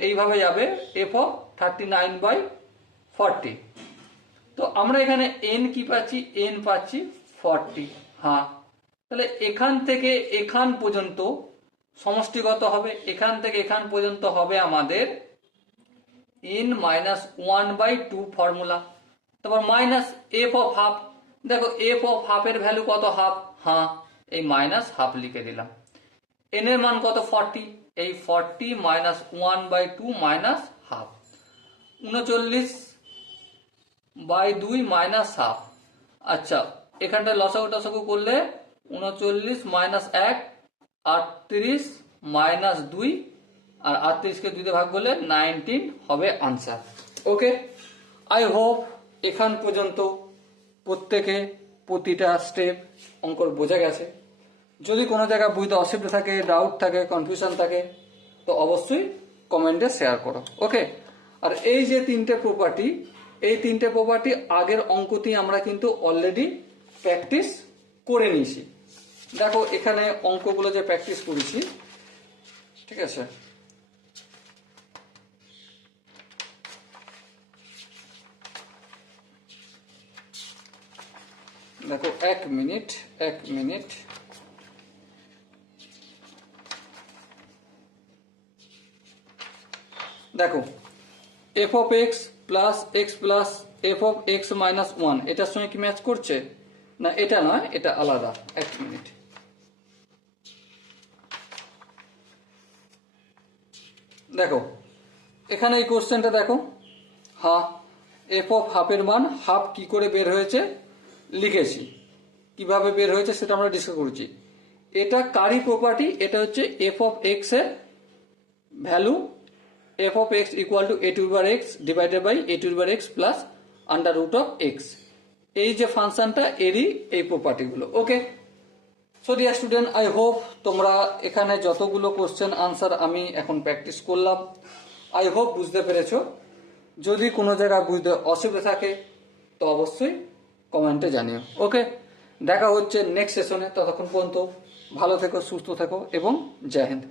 এইভাবে যাবে f of 39/40। তো আমরা এখানে n কি পাচ্ছি, n পাচ্ছি 40। হ্যাঁ, তাহলে এখান থেকে এখান পর্যন্ত সমষ্টিগত হবে, এখান থেকে এখান পর্যন্ত হবে আমাদের n মাইনাস 1/2 ফর্মুলা, তারপর মাইনাস f অফ হাফ। দেখো f অফ হাফের ভ্যালু কত, হাফ, হ্যাঁ এই মাইনাস হাফ লিখে দিলাম। n এর মান কত 40, এই 40 minus 1/2 minus half, 39/2 minus half. আচ্ছা এখানটা লসাগু টসাগু করলে 39 মাইনাস 1 38 মাইনাস 2 আর 38কে 2 দিয়ে ভাগ করলে 19 হবে আনসার। ওকে, আই হোপ এখান পর্যন্ত প্রত্যেকে প্রতিটা স্টেপ অঙ্কর বোঝা গেছে। যদি কোনো জায়গায় বুঝতে অসুবিধা থাকে, ডাউট থাকে, কনফিউশন থাকে তো অবশ্যই কমেন্টে শেয়ার করো। ওকে, আর এই যে তিনটে প্রপার্টি, এই তিনটে প্রপার্টি আগের অঙ্কতেই আমরা কিন্তু অলরেডি প্র্যাকটিস করে নিয়েছি। দেখো এখানে অঙ্কগুলো যে প্র্যাকটিস করেছি, ঠিক আছে, দেখো এক মিনিট দেখো f of x plus x plus f of x minus 1 এটার সঙ্গে কি ম্যাচ করছে না, এটা নয়, এটা আলাদা। এক মিনিট, দেখো এখানে এই কোশ্চেনটা দেখো, হ্যাঁ f of হাফের মান হাফ কি করে বের হয়েছে লিখেছি, কিভাবে বের হয়েছে সেটা আমরা ডিসকাস করেছি। এটা কারি প্রপার্টি, এটা হচ্ছে f of x এর value, f of x equal to a to the power x divided by a to the power x plus under root of x, এই যে ফাংশনটা এরই এই প্রপার্টিগুলো। Okay, so dear student, I hope তোমরা এখানে যতগুলো কোশ্চেন আনসার আমি এখন প্র্যাকটিস করলাম আই হোপ বুঝতে পেরেছো। যদি কোনো জায়গায় বুঝতে অসুবিধা থাকে তো অবশ্যই কমেন্টে জানিও। ওকে, দেখা হচ্ছে নেক্সট সেশনে, ততক্ষণ পর্যন্ত ভালো থেকো, সুস্থ থেকো এবং জয় হিন্দ।